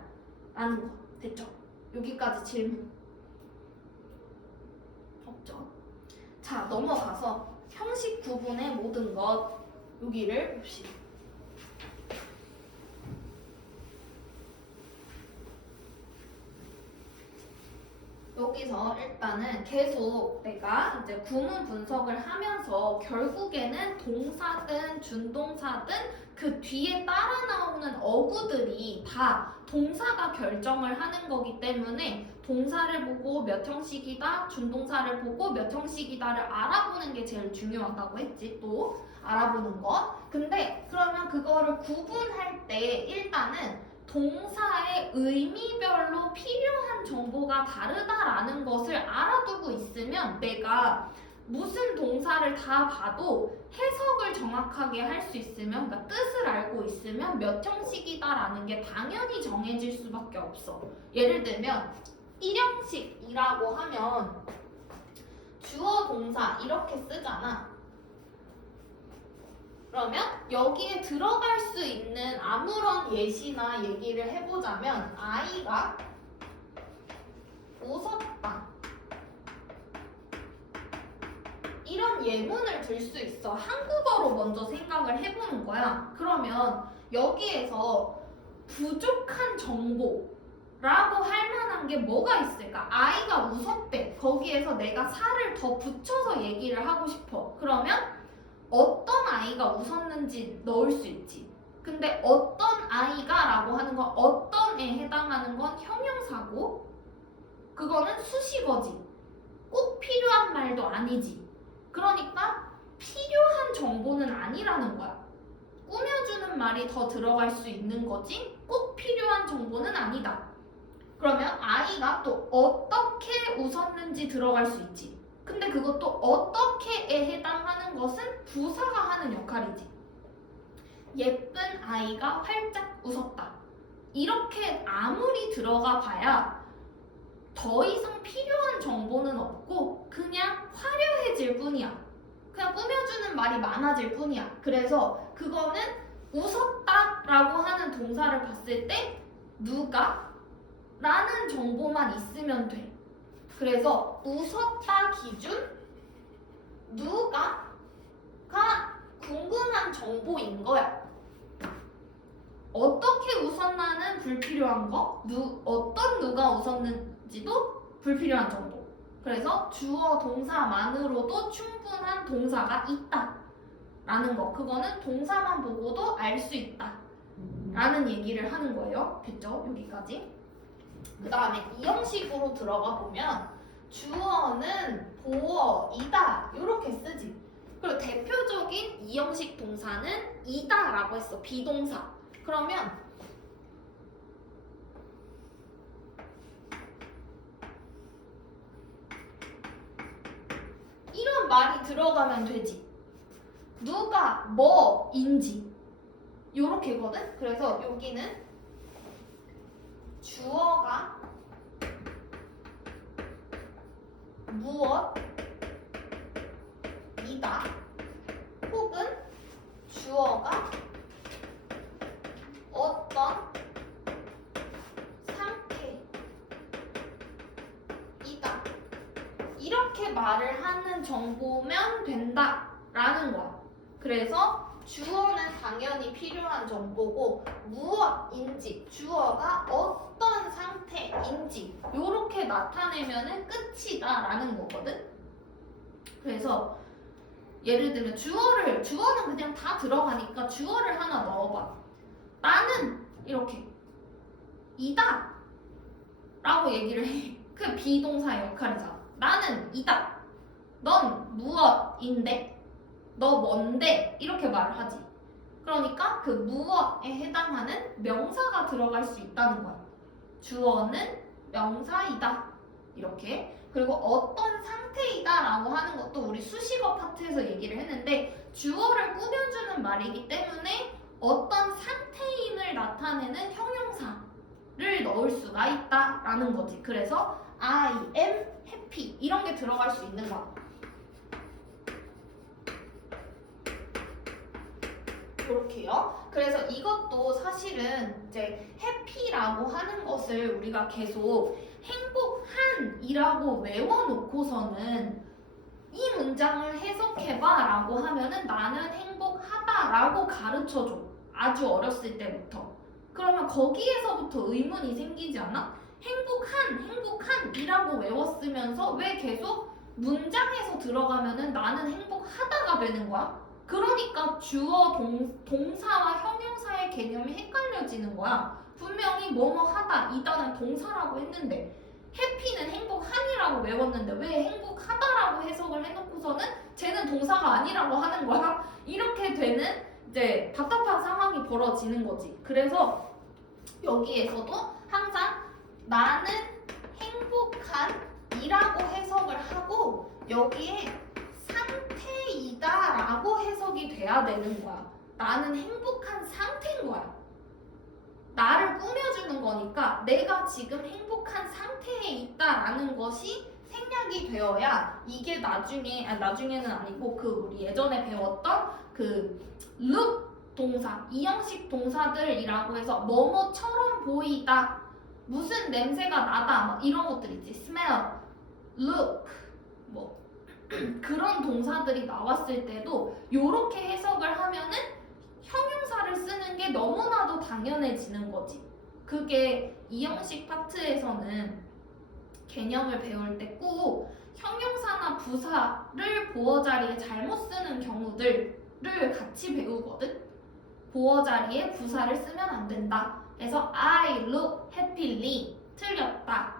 라는 거. 됐죠? 여기까지 질문 없죠? 자, 넘어가서 형식 구분의 모든 것 여기를 봅시다. 여기서 일단은 계속 내가 이제 구문 분석을 하면서 결국에는 동사든 준동사든 그 뒤에 따라 나오는 어구들이 다 동사가 결정을 하는 거기 때문에 동사를 보고 몇 형식이다, 준동사를 보고 몇 형식이다를 알아보는 게 제일 중요하다고 했지. 또 알아보는 것. 근데 그러면 그거를 구분할 때 일단은 동사의 의미별로 필요한 정보가 다르다라는 것을 알아두고 있으면 내가 무슨 동사를 다 봐도 해석을 정확하게 할 수 있으면, 그러니까 뜻을 알고 있으면 몇 형식이다라는 게 당연히 정해질 수밖에 없어. 예를 들면 1형식이라고 하면 주어 동사 이렇게 쓰잖아. 그러면 여기에 들어갈 수 있는 아무런 예시나 얘기를 해보자면 아이가 웃었다 이런 예문을 들 수 있어. 한국어로 먼저 생각을 해보는 거야. 그러면 여기에서 부족한 정보라고 할 만한 게 뭐가 있을까? 아이가 웃었대. 거기에서 내가 살을 더 붙여서 얘기를 하고 싶어. 그러면 어떤 아이가 웃었는지 넣을 수 있지. 근데 어떤 아이가 라고 하는 건 어떤에 해당하는 건 형용사고 그거는 수식어지. 꼭 필요한 말도 아니지. 그러니까 필요한 정보는 아니라는 거야. 꾸며주는 말이 더 들어갈 수 있는 거지 꼭 필요한 정보는 아니다. 그러면 아이가 또 어떻게 웃었는지 들어갈 수 있지. 근데 그것도 어떻게에 해당하는 것은 부사가 하는 역할이지. 예쁜 아이가 활짝 웃었다. 이렇게 아무리 들어가 봐야 더 이상 필요한 정보는 없고 그냥 화려해질 뿐이야. 그냥 꾸며주는 말이 많아질 뿐이야. 그래서 그거는 웃었다라고 하는 동사를 봤을 때 누가? 라는 정보만 있으면 돼. 그래서 웃었다 기준 누가가 궁금한 정보인 거야. 어떻게 웃었나는 불필요한 거, 어떤 누가 웃었는지도 불필요한 정보. 그래서 주어 동사만으로도 충분한 동사가 있다 라는 거, 그거는 동사만 보고도 알 수 있다 라는 얘기를 하는 거예요. 됐죠? 여기까지. 그 다음에 이 형식으로 들어가 보면 주어는 보어이다 이렇게 쓰지. 그리고 대표적인 이 형식 동사는 이다 라고 했어. 비동사. 그러면 이런 말이 들어가면 되지. 누가 뭐인지 요렇게거든. 그래서 여기는 주어가 무엇이다 혹은 주어가 어떤 상태이다 이렇게 말을 하는 정보면 된다라는 거야. 그래서 주어는 당연히 필요한 정보고 무엇인지 주어가 어떤 상태인지 이렇게 나타내면은 끝이다 라는 거거든. 그래서 예를 들면 주어는 그냥 다 들어가니까 주어를 하나 넣어봐. 나는 이렇게 이다 라고 얘기를 해. 그 비동사의 역할이잖아. 나는 이다. 넌 무엇인데? 너 뭔데? 이렇게 말을 하지. 그러니까 그 무엇에 해당하는 명사가 들어갈 수 있다는 거야. 주어는 명사이다. 이렇게. 그리고 어떤 상태이다 라고 하는 것도 우리 수식어 파트에서 얘기를 했는데 주어를 꾸며주는 말이기 때문에 어떤 상태임을 나타내는 형용사를 넣을 수가 있다라는 거지. 그래서 I am happy 이런 게 들어갈 수 있는 거야. 이렇게요. 그래서 이것도 사실은 이제 happy라고 하는 것을 우리가 계속 행복한이라고 외워놓고서는 이 문장을 해석해봐 라고 하면은 나는 행복하다라고 가르쳐줘. 아주 어렸을 때부터. 그러면 거기에서부터 의문이 생기지 않아? 행복한이라고 외웠으면서 왜 계속 문장에서 들어가면은 나는 행복하다가 되는 거야? 그러니까 주어 동사와 형용사의 개념이 헷갈려지는 거야. 분명히 뭐뭐 하다, 이다는 동사라고 했는데 해피는 행복한이라고 외웠는데 왜 행복하다라고 해석을 해놓고서는 쟤는 동사가 아니라고 하는 거야. 이렇게 되는 이제 답답한 상황이 벌어지는 거지. 그래서 여기에서도 항상 나는 행복한이라고 해석을 하고 여기에 상태이다 라고 해석이 돼야 되는 거야. 나는 행복한 상태인 거야. 나를 꾸며주는 거니까 내가 지금 행복한 상태에 있다라는 것이 생략이 되어야 이게 나중에는 아니고 그 우리 예전에 배웠던 그 look 동사, 이형식 동사들이라고 해서 뭐뭐처럼 보이다, 무슨 냄새가 나다, 뭐 이런 것들 있지. smell, look, 뭐 그런 동사들이 나왔을 때도 이렇게 해석을 하면은 형용사를 쓰는 게 너무나도 당연해지는 거지. 그게 이형식 파트에서는 개념을 배울 때 꼭 형용사나 부사를 보어 자리에 잘못 쓰는 경우들을 같이 배우거든. 보어 자리에 부사를 쓰면 안 된다. 그래서 I look happily 틀렸다.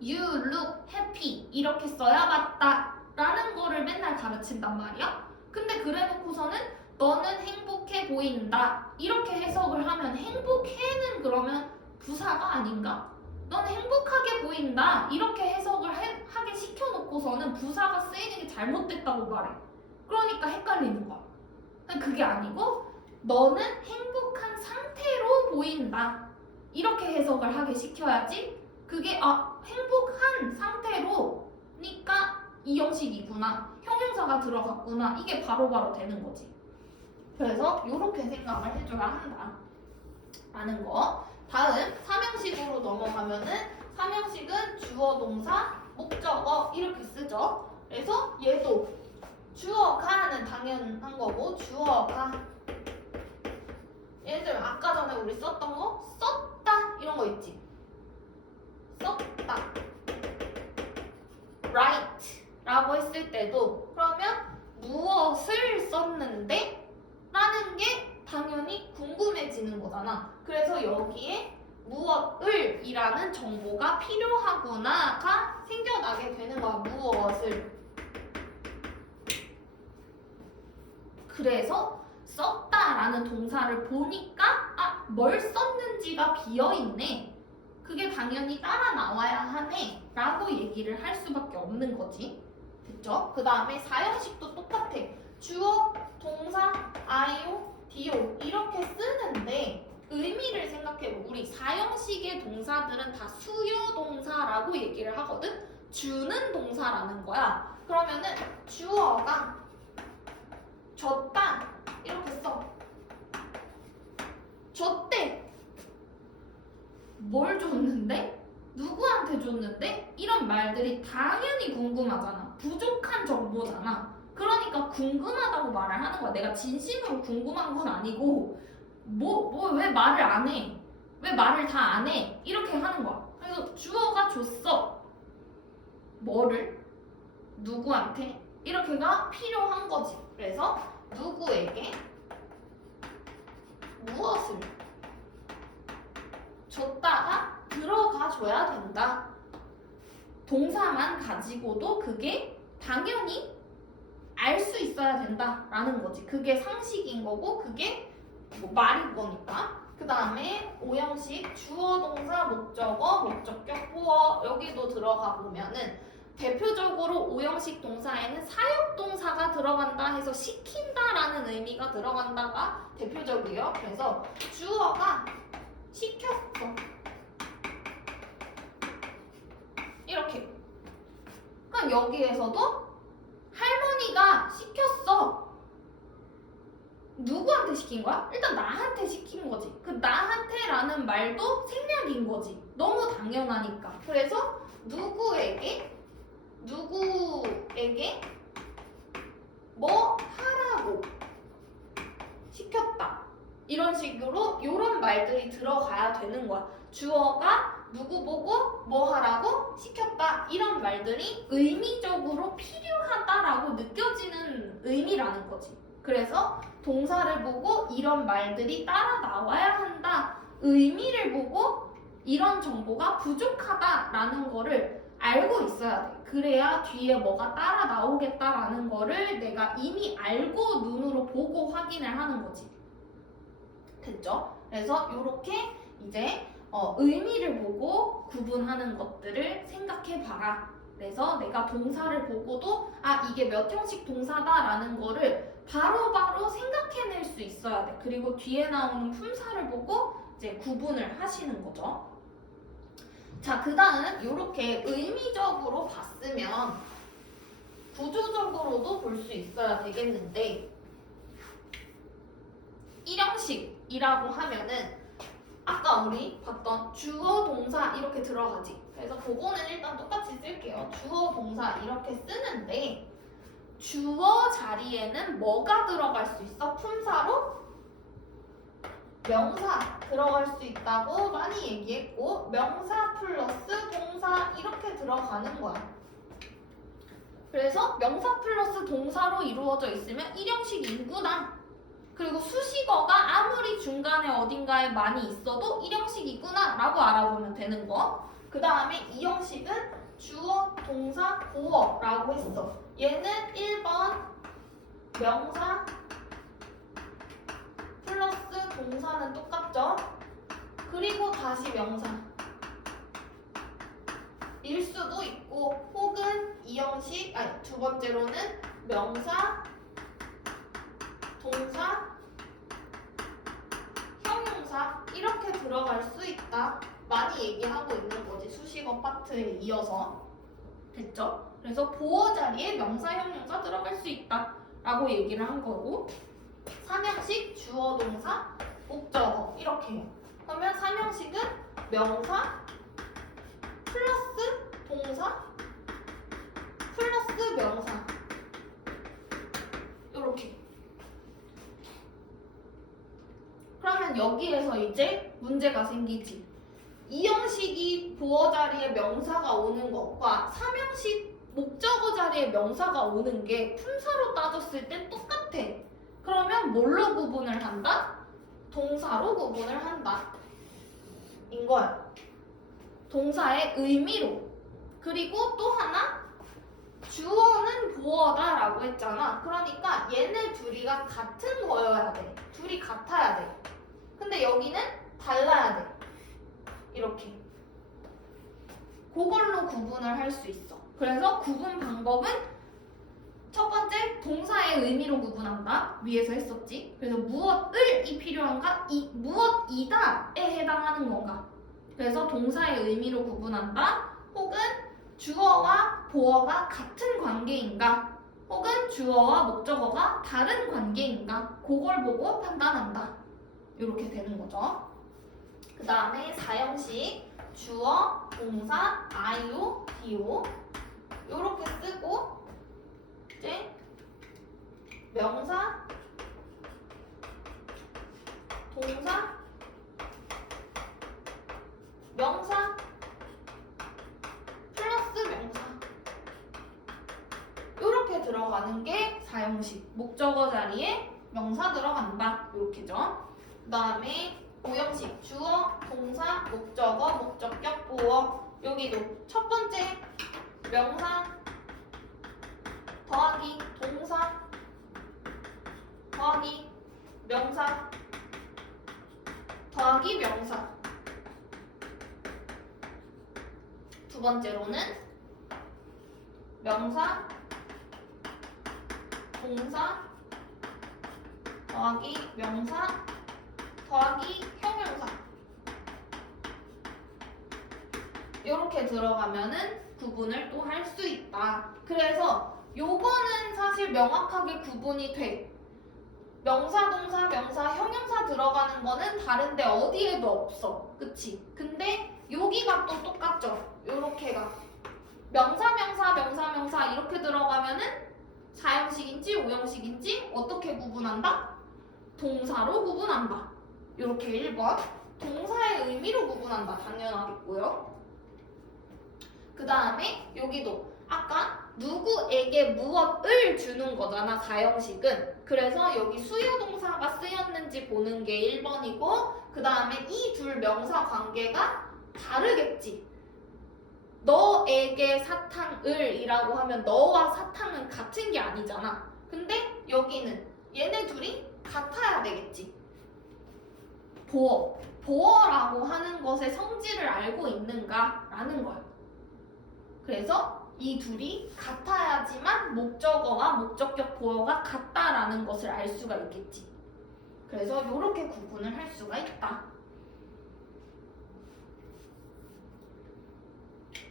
You look happy 이렇게 써야 맞다 라는 거를 맨날 가르친단 말이야. 근데 그래놓고서는 너는 행복해 보인다 이렇게 해석을 하면 행복해는 그러면 부사가 아닌가? 넌 행복하게 보인다 이렇게 해석을 하게 시켜놓고서는 부사가 쓰이는 게 잘못됐다고 말해. 그러니까 헷갈리는 거야. 그게 아니고 너는 행복한 상태로 보인다 이렇게 해석을 하게 시켜야지. 그게 행복한 상태로니까 이 형식이구나, 형용사가 들어갔구나, 이게 바로바로 되는 거지. 그래서 이렇게 생각을 해줘야 한다 라는 거. 다음 3형식으로 넘어가면은 3형식은 주어, 동사, 목적어 이렇게 쓰죠. 그래서 얘도 주어가는 당연한 거고 주어가 예를 들면 아까 전에 우리 썼던 거 썼다 이런 거 있지. 썼다, write 때도 그러면 무엇을 썼는데? 라는 게 당연히 궁금해지는 거잖아. 그래서 여기에 무엇을 이라는 정보가 필요하구나가 생겨나게 되는 거야. 무엇을. 그래서 썼다라는 동사를 보니까 뭘 썼는지가 비어있네. 그게 당연히 따라 나와야 하네 라고 얘기를 할 수밖에 없는 거지. 됐죠? 그 다음에 사형식도 똑같아. 주어, 동사, 아이오, 디오 이렇게 쓰는데 의미를 생각해보. 우리 사형식의 동사들은 다 수요 동사라고 얘기를 하거든. 주는 동사라는 거야. 그러면은 주어가 줬다 이렇게 써. 줬대. 뭘 줬는데? 누구한테 줬는데? 이런 말들이 당연히 궁금하잖아. 부족한 정보잖아. 그러니까 궁금하다고 말을 하는 거야. 내가 진심으로 궁금한 건 아니고 왜 말을 안 해? 왜 말을 다 안 해? 이렇게 하는 거야. 그래서 주어가 줬어. 뭐를? 누구한테? 이렇게가 필요한 거지. 그래서 누구에게 무엇을 줬다가 들어가 줘야 된다. 동사만 가지고도 그게 당연히 알 수 있어야 된다라는 거지. 그게 상식인 거고 그게 뭐 말인 거니까. 그 다음에 오형식 주어, 동사, 목적어, 목적격, 보어 여기도 들어가 보면은 대표적으로 오형식 동사에는 사역동사가 들어간다 해서 시킨다라는 의미가 들어간다가 대표적이에요. 그래서 주어가 시켰어. 이렇게. 그럼 여기에서도 할머니가 시켰어. 누구한테 시킨 거야? 일단 나한테 시킨 거지. 그 나한테라는 말도 생략인 거지. 너무 당연하니까. 그래서 누구에게 뭐 하라고 시켰다. 이런 식으로 이런 말들이 들어가야 되는 거야. 주어가 누구 보고 뭐 하라고 시켰다. 이런 말들이 의미적으로 필요하다라고 느껴지는 의미라는 거지. 그래서 동사를 보고 이런 말들이 따라 나와야 한다. 의미를 보고 이런 정보가 부족하다라는 거를 알고 있어야 돼. 그래야 뒤에 뭐가 따라 나오겠다라는 거를 내가 이미 알고 눈으로 보고 확인을 하는 거지. 됐죠? 그래서 이렇게 이제 의미를 보고 구분하는 것들을 생각해 봐라. 그래서 내가 동사를 보고도 이게 몇 형식 동사다라는 거를 바로바로 생각해낼 수 있어야 돼. 그리고 뒤에 나오는 품사를 보고 이제 구분을 하시는 거죠. 자, 그 다음 이렇게 의미적으로 봤으면 구조적으로도 볼 수 있어야 되겠는데 1형식이라고 하면은 아까 우리 봤던 주어, 동사 이렇게 들어가지. 그래서 그거는 일단 똑같이 쓸게요. 주어, 동사 이렇게 쓰는데 주어 자리에는 뭐가 들어갈 수 있어? 품사로? 명사 들어갈 수 있다고 많이 얘기했고 명사 플러스 동사 이렇게 들어가는 거야. 그래서 명사 플러스 동사로 이루어져 있으면 1형식이구나. 그리고 수식어가 아무리 중간에 어딘가에 많이 있어도 1형식이구나 라고 알아보면 되는 거. 그 다음에 2형식은 주어, 동사, 보어라고 했어. 얘는 1번 명사 플러스 동사는 똑같죠? 그리고 다시 명사 일 수도 있고 혹은 2형식, 두 번째로는 명사, 동사, 형용사 이렇게 들어갈 수 있다. 많이 얘기하고 있는 거지. 수식어 파트에 이어서. 됐죠? 그래서 보어 자리에 명사, 형용사 들어갈 수 있다 라고 얘기를 한 거고 3형식 주어, 동사, 목적어 이렇게 해요. 그러면 3형식은 명사 플러스 동사 플러스 명사 이렇게. 그러면 여기에서 이제 문제가 생기지. 2형식이 보어 자리에 명사가 오는 것과 3형식 목적어 자리에 명사가 오는 게 품사로 따졌을 땐 똑같아. 그러면 뭘로 구분을 한다? 동사로 구분을 한다. 인 거야. 동사의 의미로. 그리고 또 하나, 주어는 보어다 라고 했잖아. 그러니까 얘네 둘이가 같은 거여야 돼. 둘이 같아야 돼. 근데 여기는 달라야 돼. 이렇게. 그걸로 구분을 할 수 있어. 그래서 구분 방법은 첫 번째, 동사의 의미로 구분한다. 위에서 했었지. 그래서 무엇을이 필요한가? 무엇이다에 해당하는 건가? 그래서 동사의 의미로 구분한다. 혹은 주어와 보어가 같은 관계인가? 혹은 주어와 목적어가 다른 관계인가? 그걸 보고 판단한다. 이렇게 되는 거죠. 그 다음에 사형식 주어, 동사, 아이오, 디오 이렇게 쓰고 이제 명사, 동사, 명사 플러스 명사 이렇게 들어가는 게 사형식. 목적어 자리에 명사 들어간다. 이렇게죠. 그 다음에 오형식 주어, 동사, 목적어, 목적격, 보어. 여기도 첫 번째 명사 더하기 동사 더하기 명사 더하기 명사. 두 번째로는 명사 동사 더하기 명사 더하기 형용사. 이렇게 들어가면은 구분을 또 할 수 있다. 그래서 요거는 사실 명확하게 구분이 돼. 명사, 동사, 명사, 형용사 들어가는 거는 다른데 어디에도 없어. 그치? 근데 여기가 또 똑같죠? 요렇게가. 명사, 명사, 명사, 명사 이렇게 들어가면은 사형식인지 오형식인지 어떻게 구분한다? 동사로 구분한다. 요렇게 1번. 동사의 의미로 구분한다. 당연하겠고요. 그 다음에 여기도 아까 누구에게 무엇을 주는 거잖아. 사형식은. 그래서 여기 수요동사가 쓰였는지 보는 게 1번이고 그 다음에 이 둘 명사 관계가 다르겠지. 너에게 사탕을 이라고 하면 너와 사탕은 같은 게 아니잖아. 근데 여기는 얘네 둘이 같아야 되겠지. 보어라고 하는 것의 성질을 알고 있는가? 라는 거야. 그래서 이 둘이 같아야지만 목적어와 목적격 보어가 같다라는 것을 알 수가 있겠지. 그래서 이렇게 구분을 할 수가 있다.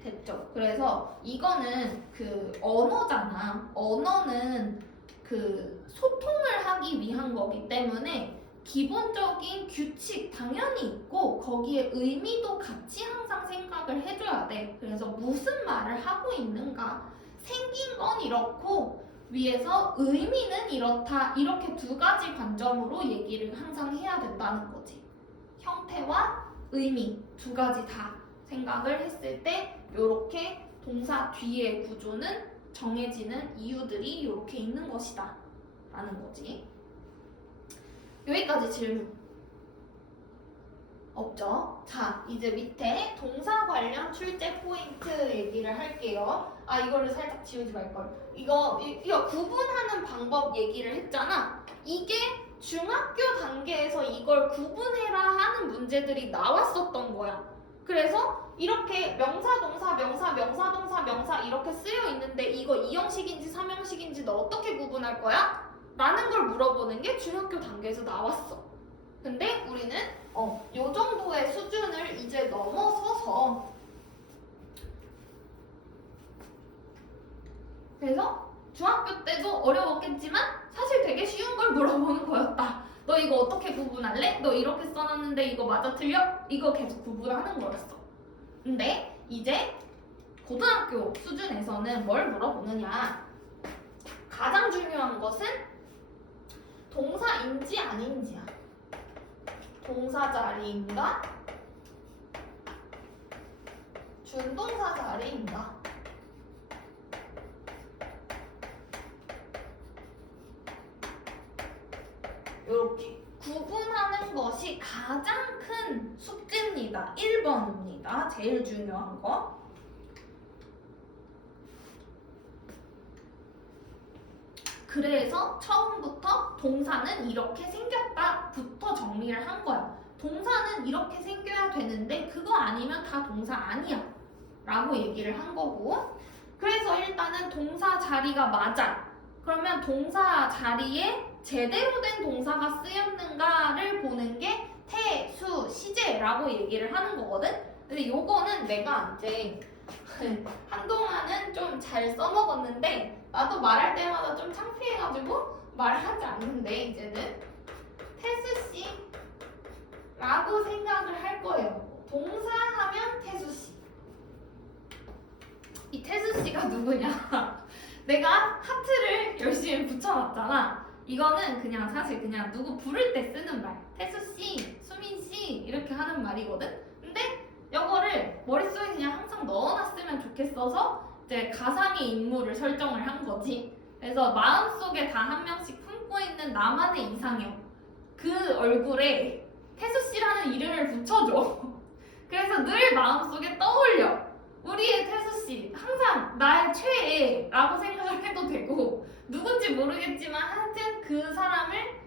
됐죠? 그래서 이거는 그 언어잖아. 언어는 그 소통을 하기 위한 거기 때문에 기본적인 규칙 당연히 있고 거기에 의미도 같이 항상 생각을 해줘야 돼. 그래서 무슨 말을 하고 있는가? 생긴 건 이렇고 위에서 의미는 이렇다. 이렇게 두 가지 관점으로 얘기를 항상 해야 된다는 거지. 형태와 의미 두 가지 다 생각을 했을 때 이렇게 동사 뒤의 구조는 정해지는 이유들이 이렇게 있는 것이다 라는 거지. 여기까지 질문 없죠? 자, 이제 밑에 동사 관련 출제 포인트 얘기를 할게요. 아, 이거를 살짝 지우지 말걸. 이거 구분하는 방법 얘기를 했잖아. 이게 중학교 단계에서 이걸 구분해라 하는 문제들이 나왔었던 거야. 그래서 이렇게 명사, 동사, 명사, 명사, 동사, 명사 이렇게 쓰여 있는데 이거 2형식인지 3형식인지 너 어떻게 구분할 거야? 라는 걸 물어보는 게 중학교 단계에서 나왔어. 근데 우리는 요 정도의 수준을 이제 넘어서서 그래서 중학교 때도 어려웠겠지만 사실 되게 쉬운 걸 물어보는 거였다. 너 이거 어떻게 구분할래? 너 이렇게 써놨는데 이거 맞아 틀려? 이거 계속 구분하는 거였어. 근데 이제 고등학교 수준에서는 뭘 물어보느냐? 가장 중요한 것은 동사인지 아닌지야. 동사 자리인가? 준동사 자리인가? 이렇게 구분하는 것이 가장 큰 숙제입니다. 1번입니다. 제일 중요한 거. 그래서 처음부터 동사는 이렇게 생겼다부터 정리를 한 거야. 동사는 이렇게 생겨야 되는데 그거 아니면 다 동사 아니야 라고 얘기를 한 거고, 그래서 일단은 동사 자리가 맞아. 그러면 동사 자리에 제대로 된 동사가 쓰였는가를 보는 게 태수 시제라고 얘기를 하는 거거든. 근데 요거는 내가 이제 한동안은 좀 잘 써먹었는데 나도 말할 때마다 좀 창피해가지고 말을 하지 않는데 이제는 태수씨 라고 생각을 할 거예요. 동사하면 태수씨. 이 태수씨가 누구냐? 내가 하트를 열심히 붙여놨잖아. 이거는 그냥 사실 그냥 누구 부를 때 쓰는 말. 태수씨, 수민씨 이렇게 하는 말이거든. 근데 이거를 머릿속에 그냥 항상 넣어놨으면 좋겠어서 이제 가상의 인물을 설정을 한 거지. 그래서 마음속에 다 한 명씩 품고 있는 나만의 이상형, 그 얼굴에 태수씨라는 이름을 붙여줘. 그래서 늘 마음속에 떠올려. 우리의 태수씨 항상 나의 최애라고 생각을 해도 되고, 누군지 모르겠지만 하여튼 그 사람을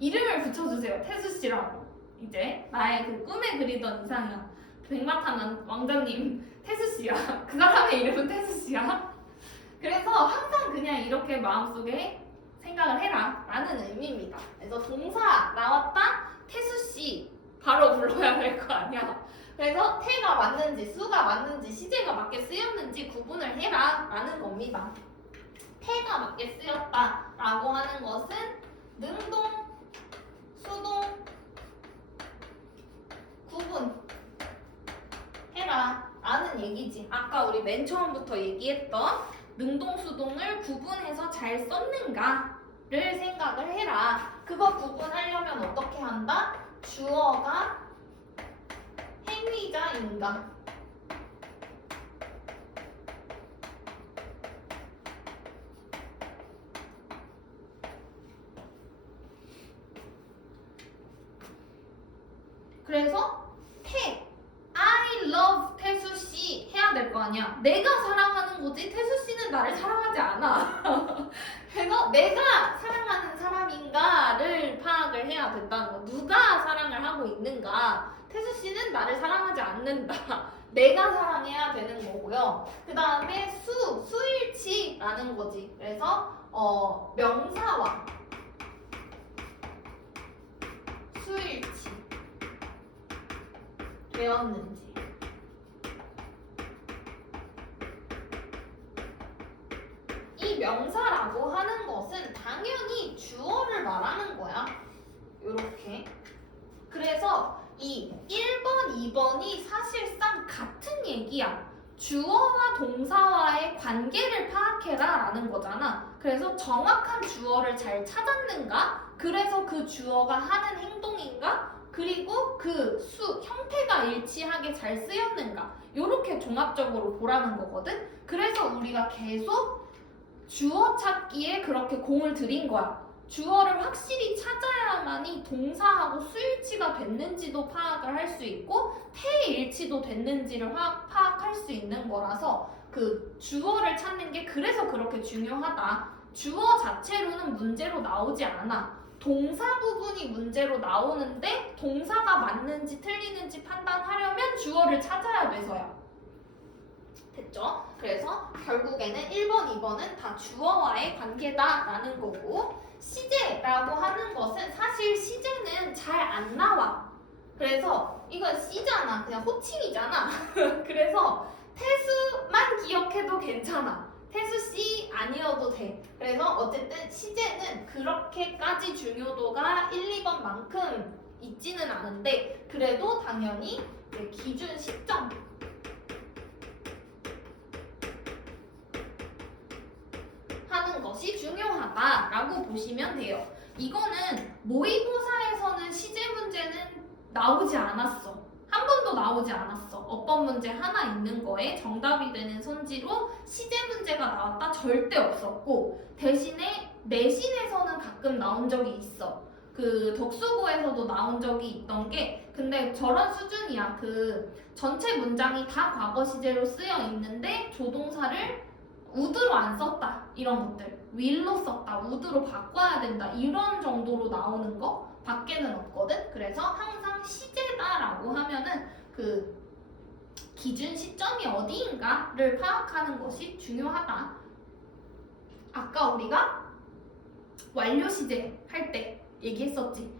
이름을 붙여주세요. 태수씨라고. 이제 나의 그 꿈에 그리던 이상형 백마탄 왕자님 태수씨야. 그 사람의 이름은 태수씨야. 그래서 항상 그냥 이렇게 마음속에 생각을 해라 라는 의미입니다. 그래서 동사 나왔다 태수씨 바로 불러야 될 거 아니야. 그래서 태가 맞는지 수가 맞는지 시제가 맞게 쓰였는지 구분을 해라 라는 겁니다. 태가 맞게 쓰였다 라고 하는 것은 능동, 수동 구분 해라 라는 얘기지. 아까 우리 맨 처음부터 얘기했던 능동, 수동을 구분해서 잘 썼는가를 생각을 해라. 그거 구분하려면 어떻게 한다? 주어가 행위자인가? 그래서 태, I love 태수씨 해야 될 거 아니야. 내가 사랑하는 거지 태수씨는 나를 사랑하지 않아. 그래서 내가 사랑하는 사람인가를 파악을 해야 된다는 거. 누가 사랑을 하고 있는가. 태수씨는 나를 사랑하지 않는다. 내가 사랑해야 되는 거고요. 그 다음에 수일치라는 거지. 그래서 명사와 수일치 되었는지. 이 명사라고 하는 것은 당연히 주어를 말하는 거야. 요렇게. 그래서 이 1번, 2번이 사실상 같은 얘기야. 주어와 동사와의 관계를 파악해라 라는 거잖아. 그래서 정확한 주어를 잘 찾았는가? 그래서 그 주어가 하는 행동인가? 그리고 그 형태가 일치하게 잘 쓰였는가? 요렇게 종합적으로 보라는 거거든? 그래서 우리가 계속 주어 찾기에 그렇게 공을 들인 거야. 주어를 확실히 찾아야만이 동사하고 수일치가 됐는지도 파악을 할 수 있고 태의 일치도 됐는지를 파악할 수 있는 거라서 그 주어를 찾는 게 그래서 그렇게 중요하다. 주어 자체로는 문제로 나오지 않아. 동사 부분이 문제로 나오는데 동사가 맞는지 틀리는지 판단하려면 주어를 찾아야 돼서야. 됐죠? 그래서 결국에는 1번, 2번은 다 주어와의 관계다라는 거고, 시제라고 하는 것은 사실 시제는 잘 안 나와. 그래서 이건 C잖아. 그냥 호칭이잖아. 그래서 태수만 기억해도 괜찮아. 태수 C 아니어도 돼. 그래서 어쨌든 시제는 그렇게까지 중요도가 1, 2번만큼 있지는 않은데 그래도 당연히 기준 시점 하는 것이 중요하다라고 보시면 돼요. 이거는 모의고사에서는 시제 문제는 나오지 않았어. 한 번도 나오지 않았어. 어법 문제 하나 있는 거에 정답이 되는 선지로 시제 문제가 나왔다 절대 없었고, 대신에 내신에서는 가끔 나온 적이 있어. 그 덕수고에서도 나온 적이 있던 게 근데 저런 수준이야. 그 전체 문장이 다 과거 시제로 쓰여 있는데 조동사를 would로 안 썼다 이런 것들 will로 썼다 would로 바꿔야 된다 이런 정도로 나오는 거 밖에는 없거든. 그래서 항상 시제다라고 하면은 그 기준 시점이 어디인가를 파악하는 것이 중요하다. 아까 우리가 완료 시제 할 때 얘기했었지.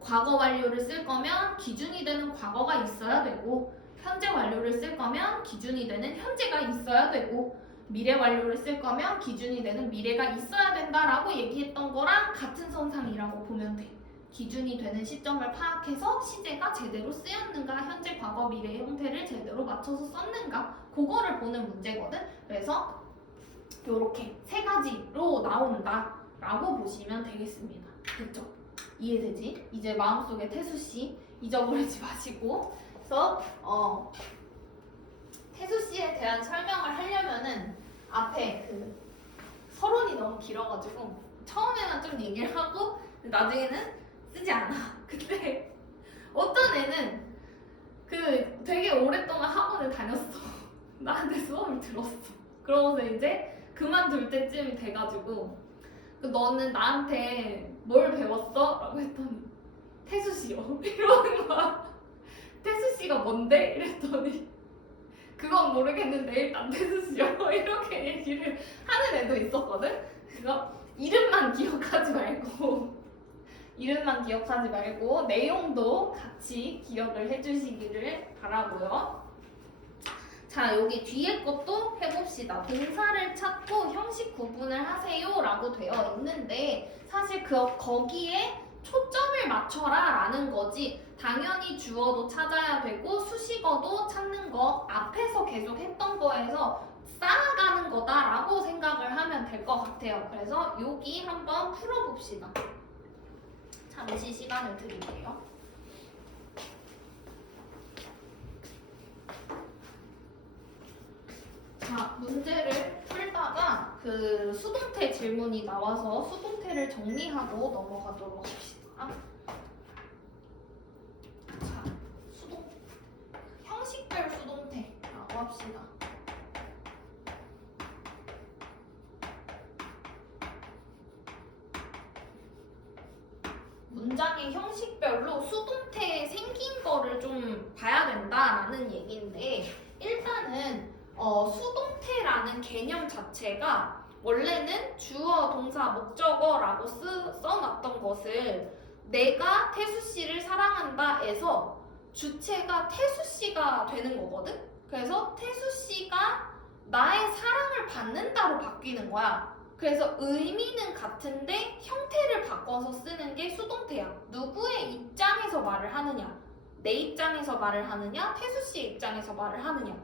과거 완료를 쓸 거면 기준이 되는 과거가 있어야 되고 현재 완료를 쓸 거면 기준이 되는 현재가 있어야 되고 미래 완료를 쓸 거면 기준이 되는 미래가 있어야 된다라고 얘기했던 거랑 같은 선상이라고 보면 돼. 기준이 되는 시점을 파악해서 시제가 제대로 쓰였는가, 현재, 과거, 미래의 형태를 제대로 맞춰서 썼는가 그거를 보는 문제거든. 그래서 이렇게 세 가지로 나온다라고 보시면 되겠습니다. 됐죠? 이해되지? 이제 마음속에 태수씨 잊어버리지 마시고. 그래서 태수씨에 대한 설명을 하려면은 앞에 그 서론이 너무 길어가지고 처음에만 좀 얘기를 하고 나중에는 쓰지 않아. 근데 어떤 애는 그 되게 오랫동안 학원을 다녔어. 나한테 수업을 들었어. 그러고서 이제 그만둘 때쯤이 돼가지고 너는 나한테 뭘 배웠어? 라고 했더니 태수씨요. 이러는 거야. 태수씨가 뭔데? 이랬더니 그건 모르겠는데 일단 태수씨요. 이렇게 얘기를 하는 애도 있었거든. 그래서 이름만 기억하지 말고 내용도 같이 기억을 해주시기를 바라고요. 자, 여기 뒤에 것도 해봅시다. 동사를 찾고 형식 구분을 하세요 라고 되어 있는데 사실 거기에 초점을 맞춰라 라는 거지 당연히 주어도 찾아야 되고 수식어도 찾는 거 앞에서 계속 했던 거에서 쌓아가는 거다라고 생각을 하면 될 것 같아요. 그래서 여기 한번 풀어봅시다. 잠시 시간을 드릴게요. 자, 문제를 풀다가 그 수동태 질문이 나와서 수동태를 정리하고 넘어가도록 합시다. 자, 형식별 수동태라고 합시다. 문장의 형식별로 수동태에 생긴 거를 좀 봐야 된다라는 얘기인데 일단은 수동태라는 개념 자체가 원래는 주어, 동사, 목적어라고 써놨던 것을 내가 태수씨를 사랑한다에서 주체가 태수씨가 되는 거거든? 그래서 태수씨가 나의 사랑을 받는다로 바뀌는 거야. 그래서 의미는 같은데 형태를 바꿔서 쓰는 게 수동태야. 누구의 입장에서 말을 하느냐? 내 입장에서 말을 하느냐? 태수씨의 입장에서 말을 하느냐?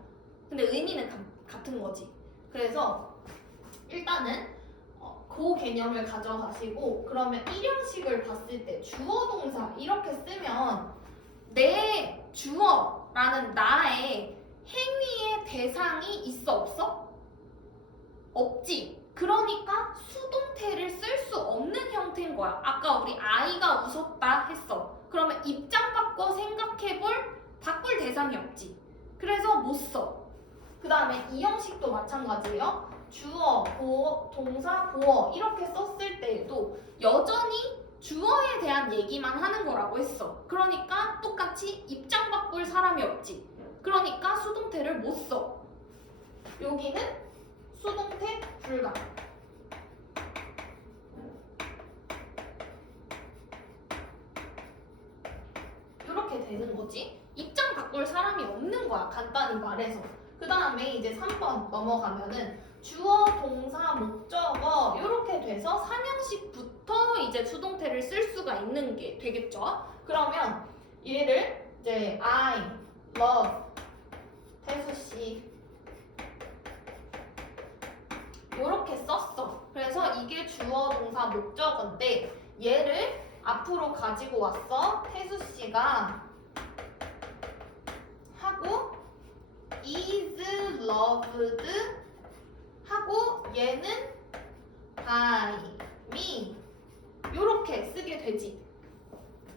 근데 의미는 같은 거지. 그래서 일단은 그 개념을 가져가시고 그러면 일형식을 봤을 때 주어 동사 이렇게 쓰면 내 주어라는 나의 행위의 대상이 있어 없어? 없지. 그러니까 수동태를 쓸 수 없는 형태인 거야. 아까 우리 아이가 웃었다 했어. 그러면 입장 바꿔 바꿀 대상이 없지. 그래서 못 써. 그 다음에 이 형식도 마찬가지예요. 주어, 동사, 보어 이렇게 썼을 때에도 여전히 주어에 대한 얘기만 하는 거라고 했어. 그러니까 똑같이 입장 바꿀 사람이 없지. 그러니까 수동태를 못 써. 여기는 수동태 불가. 이렇게 되는 거지. 입장 바꿀 사람이 없는 거야. 간단히 말해서. 그 다음에 이제 3번 넘어가면은 주어, 동사, 목적어 이렇게 돼서 3형식부터 이제 수동태를 쓸 수가 있는 게 되겠죠. 그러면 얘를 이제 I love 태수씨 이렇게 썼어. 그래서 이게 주어, 동사, 목적어인데 얘를 앞으로 가지고 왔어. 태수씨가 하고 is loved 하고 얘는 by me 이렇게 쓰게 되지.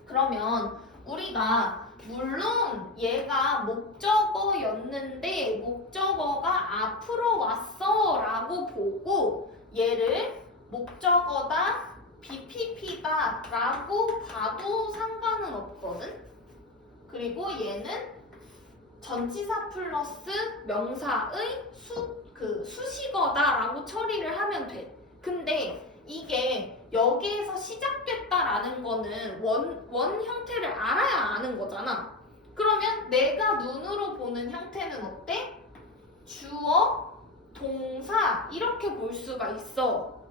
그러면 우리가 물론 얘가 목적어였는데 목적어가 앞으로 왔어 라고 보고 얘를 목적어다 BPP다 라고 봐도 상관은 없거든. 그리고 얘는 전치사 플러스 명사의 수식어다 라고 처리를 하면 돼. 근데 이게 여기에서 시작됐다라는 거는 원 형태를 알아야 아는 거잖아. 그러면 내가 눈으로 보는 형태는 어때? 주어, 동사 이렇게 볼 수가 있어.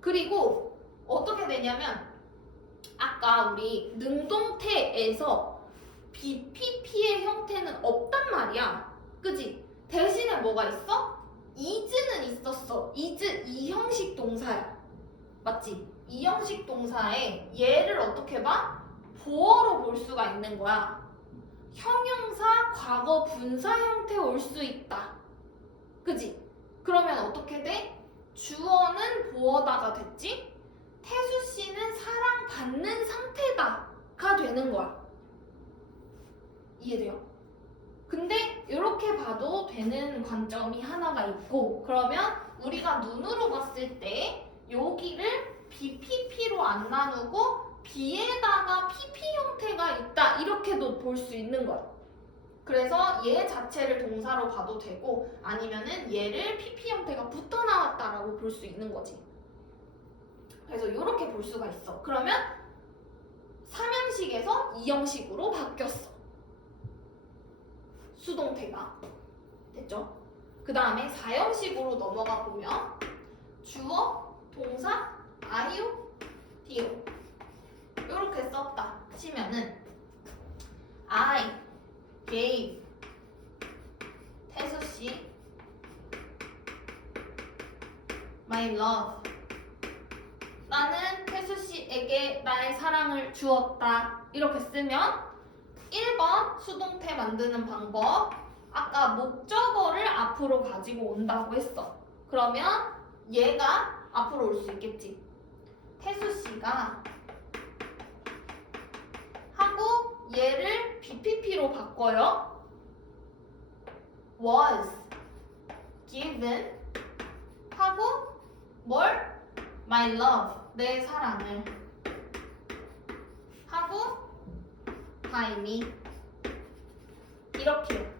그리고 어떻게 되냐면 아까 우리 능동태에서 BPP의 형태는 없단 말이야. 그지? 대신에 뭐가 있어? is는 있었어. is 이 형식 동사야. 맞지? 이 형식 동사에 얘를 어떻게 봐? 보어로 볼 수가 있는 거야. 형용사, 과거, 분사 형태 올 수 있다. 그지? 그러면 어떻게 돼? 주어는 보어다가 됐지? 태수 씨는 사랑받는 상태다가 되는 거야. 이해돼요? 근데 이렇게 봐도 되는 관점이 하나가 있고, 그러면 우리가 눈으로 봤을 때 여기를 BPP로 안 나누고 B에다가 PP 형태가 있다 이렇게도 볼 수 있는 거야. 그래서 얘 자체를 동사로 봐도 되고 아니면은 얘를 PP 형태가 붙어 나왔다라고 볼 수 있는 거지. 그래서 이렇게 볼 수가 있어. 그러면 3형식에서 2형식으로 바뀌었어. 수동태가. 됐죠? 그 다음에 4형식으로 넘어가 보면 주어, 동사, 아이유, 디오 이렇게 썼다 치면은 I gave 태수씨 my love 나는 태수씨에게 나의 사랑을 주었다 이렇게 쓰면 1번 수동태 만드는 방법 아까 목적어를 앞으로 가지고 온다고 했어. 그러면 얘가 앞으로 올 수 있겠지. 태수씨가 하고 얘를 BPP로 바꿔요. was given 하고 뭘? my love 내 사랑을 하고 by me 이렇게.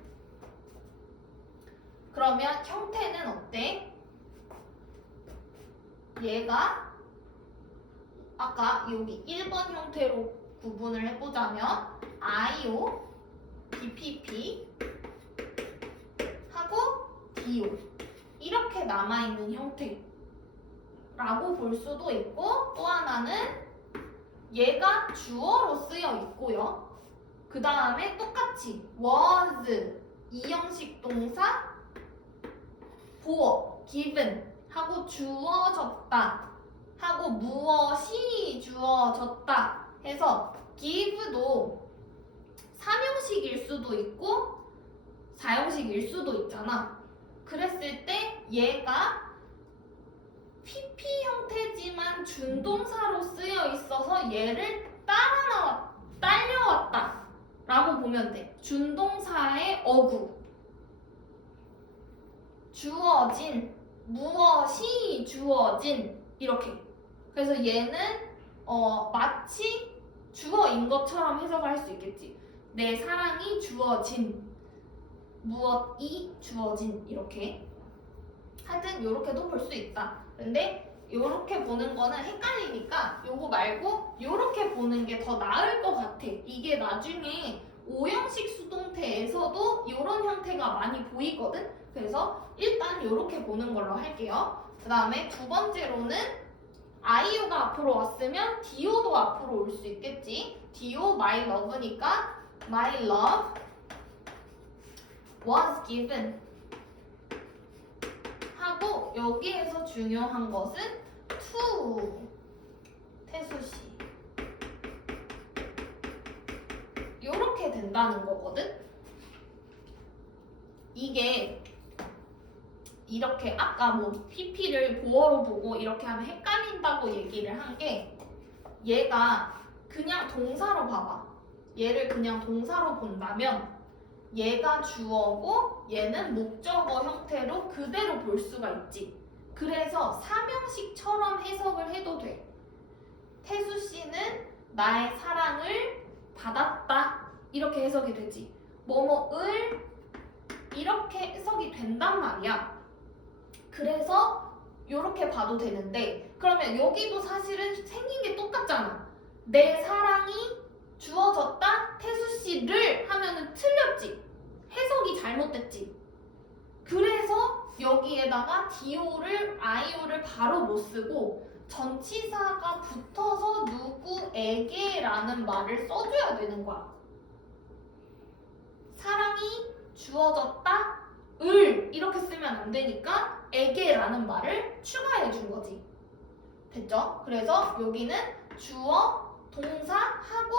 그러면 형태는 어때? 얘가 아까 여기 1번 형태로 구분을 해보자면 IO, BPP 하고 DO 이렇게 남아있는 형태라고 볼 수도 있고 또 하나는 얘가 주어로 쓰여 있고요. 그 다음에 똑같이 was 이 형식 동사 보어 given 하고 주어졌다 하고 무엇이 주어졌다 해서 give도 3형식일 수도 있고 4형식일 수도 있잖아. 그랬을 때 얘가 PP 형태지만 준동사로 쓰여 있어서 얘를 딸려왔다 라고 보면 돼. 준동사의 어구 주어진 무엇이 주어진 이렇게. 그래서 얘는 마치 주어인 것처럼 해석을 할 수 있겠지. 내 사랑이 주어진 무엇이 주어진 이렇게. 하여튼 이렇게도 볼 수 있다. 근데 이렇게 보는 거는 헷갈리니까 요거 말고 이렇게 보는 게 더 나을 것 같아. 이게 나중에 5형식 수동태에서도 이런 형태가 많이 보이거든. 그래서 일단 이렇게 보는 걸로 할게요. 그 다음에 두 번째로는 아이유가 앞으로 왔으면 디오도 앞으로 올 수 있겠지. 디오 my love니까 my love was given 하고 여기에서 중요한 것은 to 태수씨 이렇게 된다는 거거든. 이게 이렇게 아까 뭐 PP를 보어로 보고 이렇게 하면 헷갈린다고 얘기를 한 게 얘가 그냥 동사로 봐봐. 얘를 그냥 동사로 본다면 얘가 주어고 얘는 목적어 형태로 그대로 볼 수가 있지. 그래서 삼형식처럼 해석을 해도 돼. 태수 씨는 나의 사랑을 받았다. 이렇게 해석이 되지. 뭐뭐을 이렇게 해석이 된단 말이야. 그래서 이렇게 봐도 되는데 그러면 여기도 사실은 생긴 게 똑같잖아. 내 사랑이 주어졌다. 태수 씨를 하면은 틀렸지. 해석이 잘못됐지. 그래서 여기에다가 디오를 아이오를 바로 못 쓰고 전치사가 붙어서 누구에게라는 말을 써줘야 되는 거야. 사랑이 주어졌다. 을 이렇게 쓰면 안 되니까 에게라는 말을 추가해 준 거지. 됐죠? 그래서 여기는 주어, 동사, 하고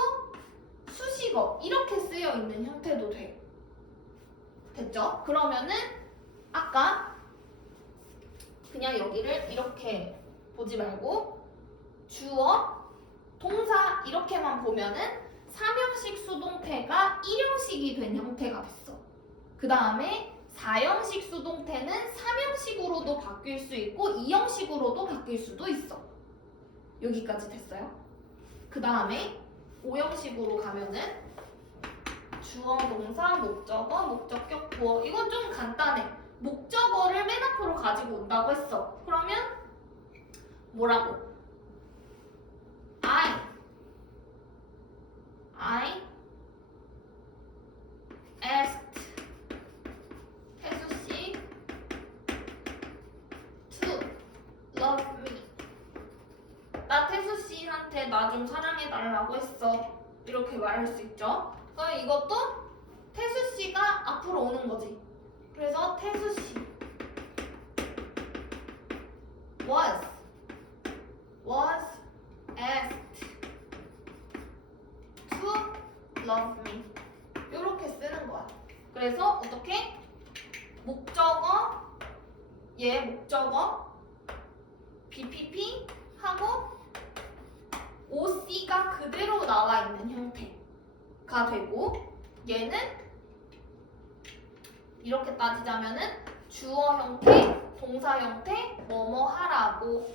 수식어 이렇게 쓰여 있는 형태도 돼. 됐죠? 그러면은 아까 그냥 여기를 이렇게 보지 말고 주어, 동사 이렇게만 보면은 삼형식 수동태가 일형식이 된 형태가 됐어. 그 다음에 사형식 수동태는 삼형식으로도 바뀔 수 있고 이형식으로도 바뀔 수도 있어. 여기까지 됐어요? 그 다음에 오형식으로 가면은 주어, 동사, 목적어, 목적격, 보어. 이건 좀 간단해. 목적어를 맨 앞으로 가지고 온다고 했어. 그러면 뭐라고? I asked 태수 씨 to love me. 나 태수 씨한테 나 좀 사랑해달라고 했어. 이렇게 말할 수 있죠. 그럼 이것도 태수 씨가 앞으로 오는 거지. 그래서 태수 씨 was asked to love me. 이렇게 쓰는 거야. 그래서 어떻게? 목적어, 얘 목적어, BPP 하고 OC가 그대로 나와 있는 형태가 되고 얘는 이렇게 따지자면은 주어 형태, 동사 형태, 뭐뭐 하라고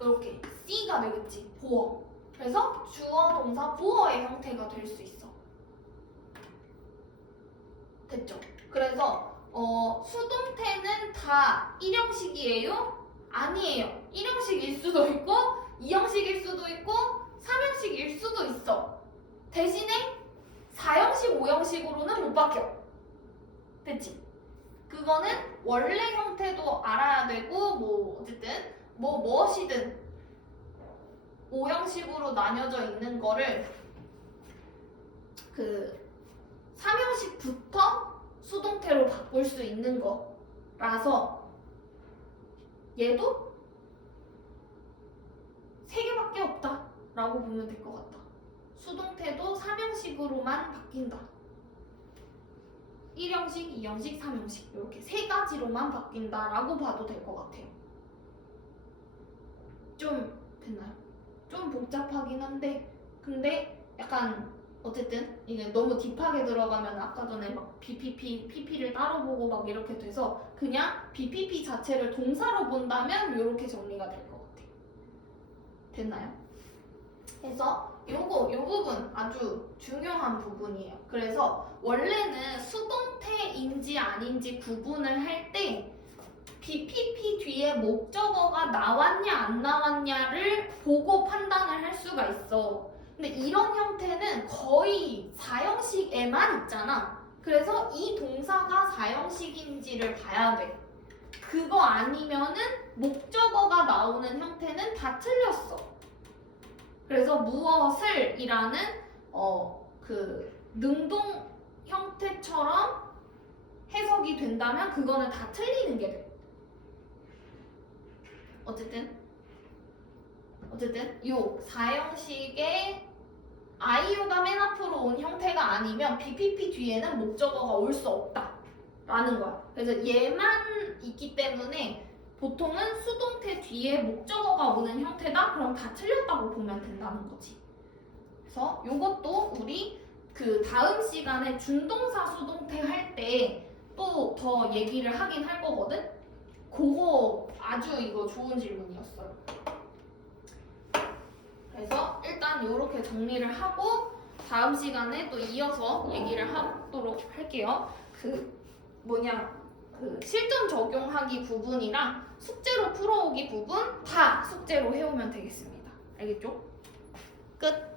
이렇게 C가 되겠지. 보어. 그래서 주어, 동사, 보어의 형태가 될 수 있어. 됐죠? 그래서 수동태는 다 일형식이에요? 아니에요. 일형식일 수도 있고 이형식일 수도 있고 삼형식일 수도 있어. 대신에 사형식, 오형식으로는 못 바뀌어. 됐지? 그거는 원래 형태도 알아야 되고 뭐 어쨌든 무엇이든 오형식으로 나뉘어져 있는 거를 그 삼형식부터 수동태로 바꿀 수 있는 거라서 얘도 3개밖에 없다라고 보면 될 것 같다. 수동태도 삼형식으로만 바뀐다. 1형식, 2형식, 3형식 이렇게 3가지로만 바뀐다라고 봐도 될 것 같아요. 좀 됐나요? 좀 복잡하긴 한데 근데 약간 어쨌든 이게 너무 딥하게 들어가면 아까 전에 막 BPP, PP를 따로 보고 막 이렇게 돼서 그냥 BPP 자체를 동사로 본다면 이렇게 정리가 될 것 같아요. 됐나요? 그래서 요 부분 아주 중요한 부분이에요. 그래서 원래는 수동태인지 아닌지 구분을 할 때 BPP 뒤에 목적어가 나왔냐 안 나왔냐를 보고 판단을 할 수가 있어. 근데 이런 형태는 거의 사형식에만 있잖아. 그래서 이 동사가 사형식인지를 봐야 돼. 그거 아니면은 목적어가 나오는 형태는 다 틀렸어. 그래서 무엇을 이라는 그 능동 형태처럼 해석이 된다면 그거는 다 틀리는 게 돼. 어쨌든 요 사형식의 아이오가 맨 앞으로 온 형태가 아니면 BPP 뒤에는 목적어가 올 수 없다라는 거야. 그래서 얘만 있기 때문에 보통은 수동태 뒤에 목적어가 오는 형태다? 그럼 다 틀렸다고 보면 된다는 거지. 그래서 요것도 우리 그 다음 시간에 준동사 수동태 할 때 또 더 얘기를 하긴 할 거거든? 그거 아주 이거 좋은 질문이었어요. 그래서 일단 요렇게 정리를 하고 다음 시간에 또 이어서 얘기를 하도록 할게요. 그 실전 적용하기 부분이랑 숙제로 풀어오기 부분 다 숙제로 해오면 되겠습니다. 알겠죠? 끝!